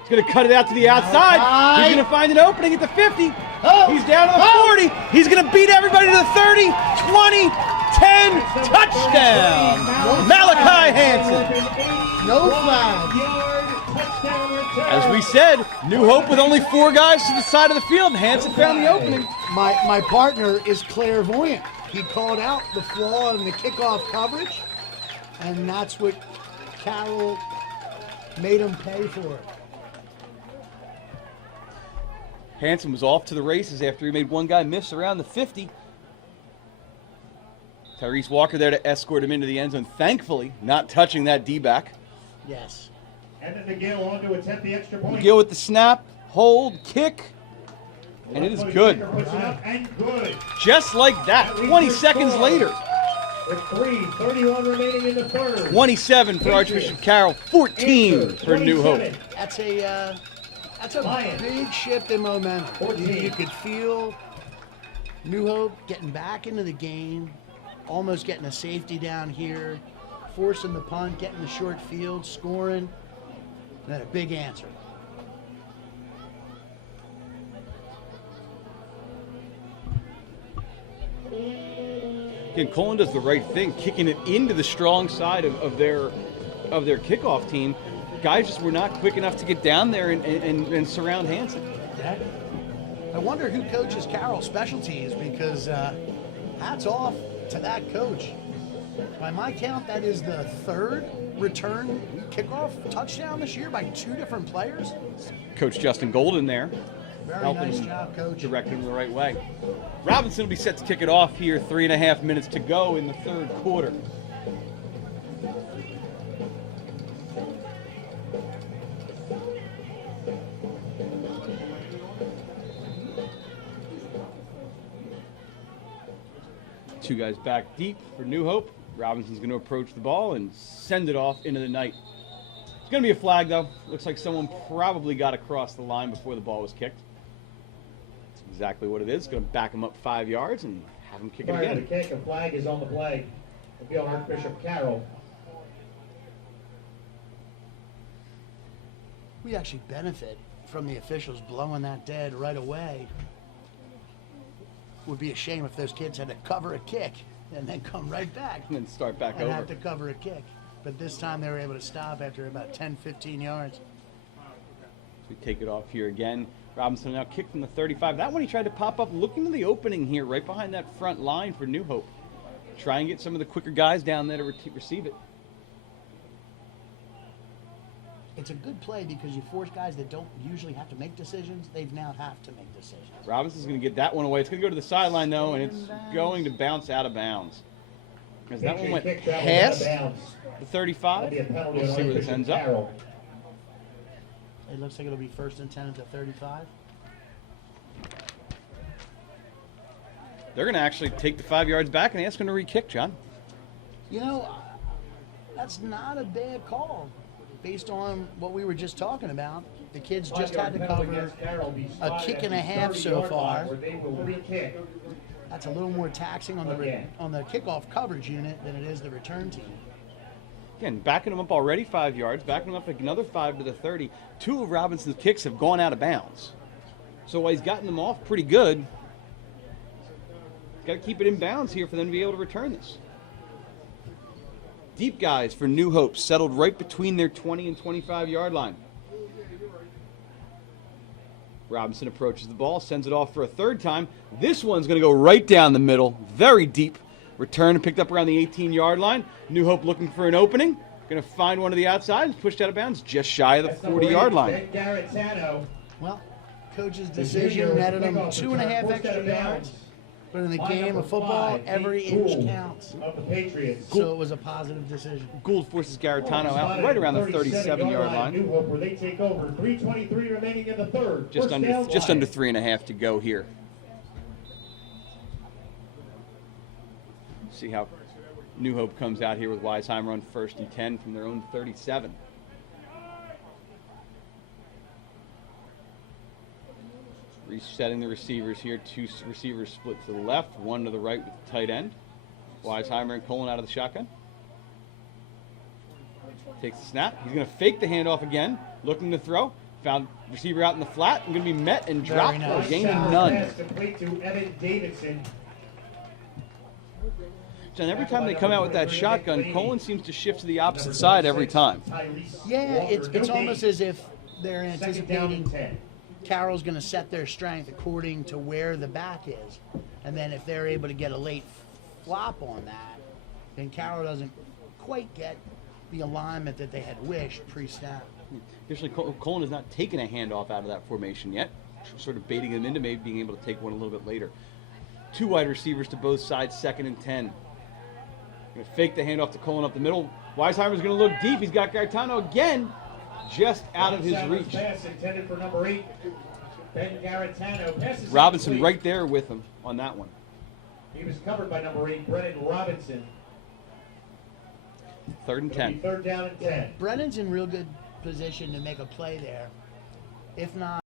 He's going to cut it out to the outside. He's going to find an opening at the 50. He's down to the 40. He's going to beat everybody to the 30, 20, 10, touchdown. Malachi Hansen. No flag. As we said, New Hope with only 4 guys to the side of the field. Hansen found the opening. My partner is clairvoyant. He called out the flaw in the kickoff coverage, and that's what Carroll made him pay for. Hansen was off to the races after he made one guy miss around the 50. Tyrese Walker there to escort him into the end zone. Thankfully, not touching that D-back. Yes. And then McGill on to attempt the extra point. McGill with the snap, hold, kick, and it is good. Puts it up and good. Just like that, 20 seconds later. With 3:31 remaining in the third. 27 for Archbishop Carroll, 14 for New Hope. That's a big shift in momentum. You could feel New Hope getting back into the game, almost getting a safety down here, forcing the punt, getting the short field, scoring, and then a big answer. Again, Colin does the right thing, kicking it into the strong side of their kickoff team. Guys just were not quick enough to get down there and surround Hansen. I wonder who coaches Carroll specialties, because hats off to that coach. By my count, that is the 3rd return kickoff touchdown this year by 2 different players. Coach Justin Golden there. Very helping nice him job, Coach. direct him the right way. Robinson will be set to kick it off here. 3.5 minutes to go in the 3rd quarter. Two guys back deep for New Hope. Robinson's going to approach the ball and send it off into the night. It's going to be a flag, though. Looks like someone probably got across the line before the ball was kicked. That's exactly what it is. Going to back him up 5 yards and have him kick it Prior to again. the kick, a flag is on the play. It'll be on Archbishop Carroll. We actually benefit from the officials blowing that dead right away. Would be a shame if those kids had to cover a kick and then come right back And then start back and over. have to cover a kick. But this time they were able to stop after about 10, 15 yards. So we take it off here again. Robinson now kicked from the 35. That one he tried to pop up, looking to the opening here, right behind that front line for New Hope. Try and get some of the quicker guys down there to receive it. It's a good play because you force guys that don't usually have to make decisions. They now have to make decisions. Robinson's going to get that one away. It's going to go to the sideline, though, and it's going to bounce out of bounds. As that one went past the 35. We'll see where this ends up. It looks like it'll be 1st and 10 at the 35. They're going to actually take the 5 yards back, and that's going to re-kick, John. You know, that's not a bad call based on what we were just talking about. The kids just had to cover a kick and a half so far. That's a little more taxing on the kickoff coverage unit than it is the return team. Again, backing them up already 5 yards, backing them up another 5 to the 30. 2 of Robinson's kicks have gone out of bounds. So while he's gotten them off pretty good, he's got to keep it in bounds here for them to be able to return this. Deep guys for New Hope, settled right between their 20 and 25 yard line. Robinson approaches the ball, sends it off for a 3rd time. This one's going to go right down the middle, very deep. Return picked up around the 18 yard line. New Hope looking for an opening. Going to find one of the outside, pushed out of bounds just shy of the 40 yard line. Well, coach's decision netted him 2.5 extra yards. But in the game of football, every inch counts. So it was a positive decision. Gould forces Garitano out right around the 37 yard line. New Hope, where they take over. 3:23 remaining in the 3rd. Just under 3.5 to go here. See how New Hope comes out here with Weisheimer on 1st and 10 from their own 37. Resetting the receivers here. 2 receivers split to the left, 1 to the right with the tight end. Weisheimer and Colin out of the shotgun. Takes the snap. He's going to fake the handoff again. Looking to throw. Found receiver out in the flat. I'm going to be met and dropped for a gain of none. Pass complete to Evan Davidson. And every time they come out with that shotgun, Colin seems to shift to the opposite side every time. Yeah, it's almost as if they're anticipating Carroll's going to set their strength according to where the back is. And then if they're able to get a late flop on that, then Carroll doesn't quite get the alignment that they had wished pre-snap. Additionally, Colin has not taken a handoff out of that formation yet, sort of baiting them into maybe being able to take one a little bit later. 2 wide receivers to both sides, 2nd and 10. Going to fake the handoff to Colin up the middle. Weisheimer's going to look deep. He's got Gaetano again, just out of his reach. Pass intended for number 8, Ben Gaetano. Robinson right there with him on that one. He was covered by number 8, Brennan Robinson. 3rd and 10. 3rd down and 10. Brennan's in real good position to make a play there. If not,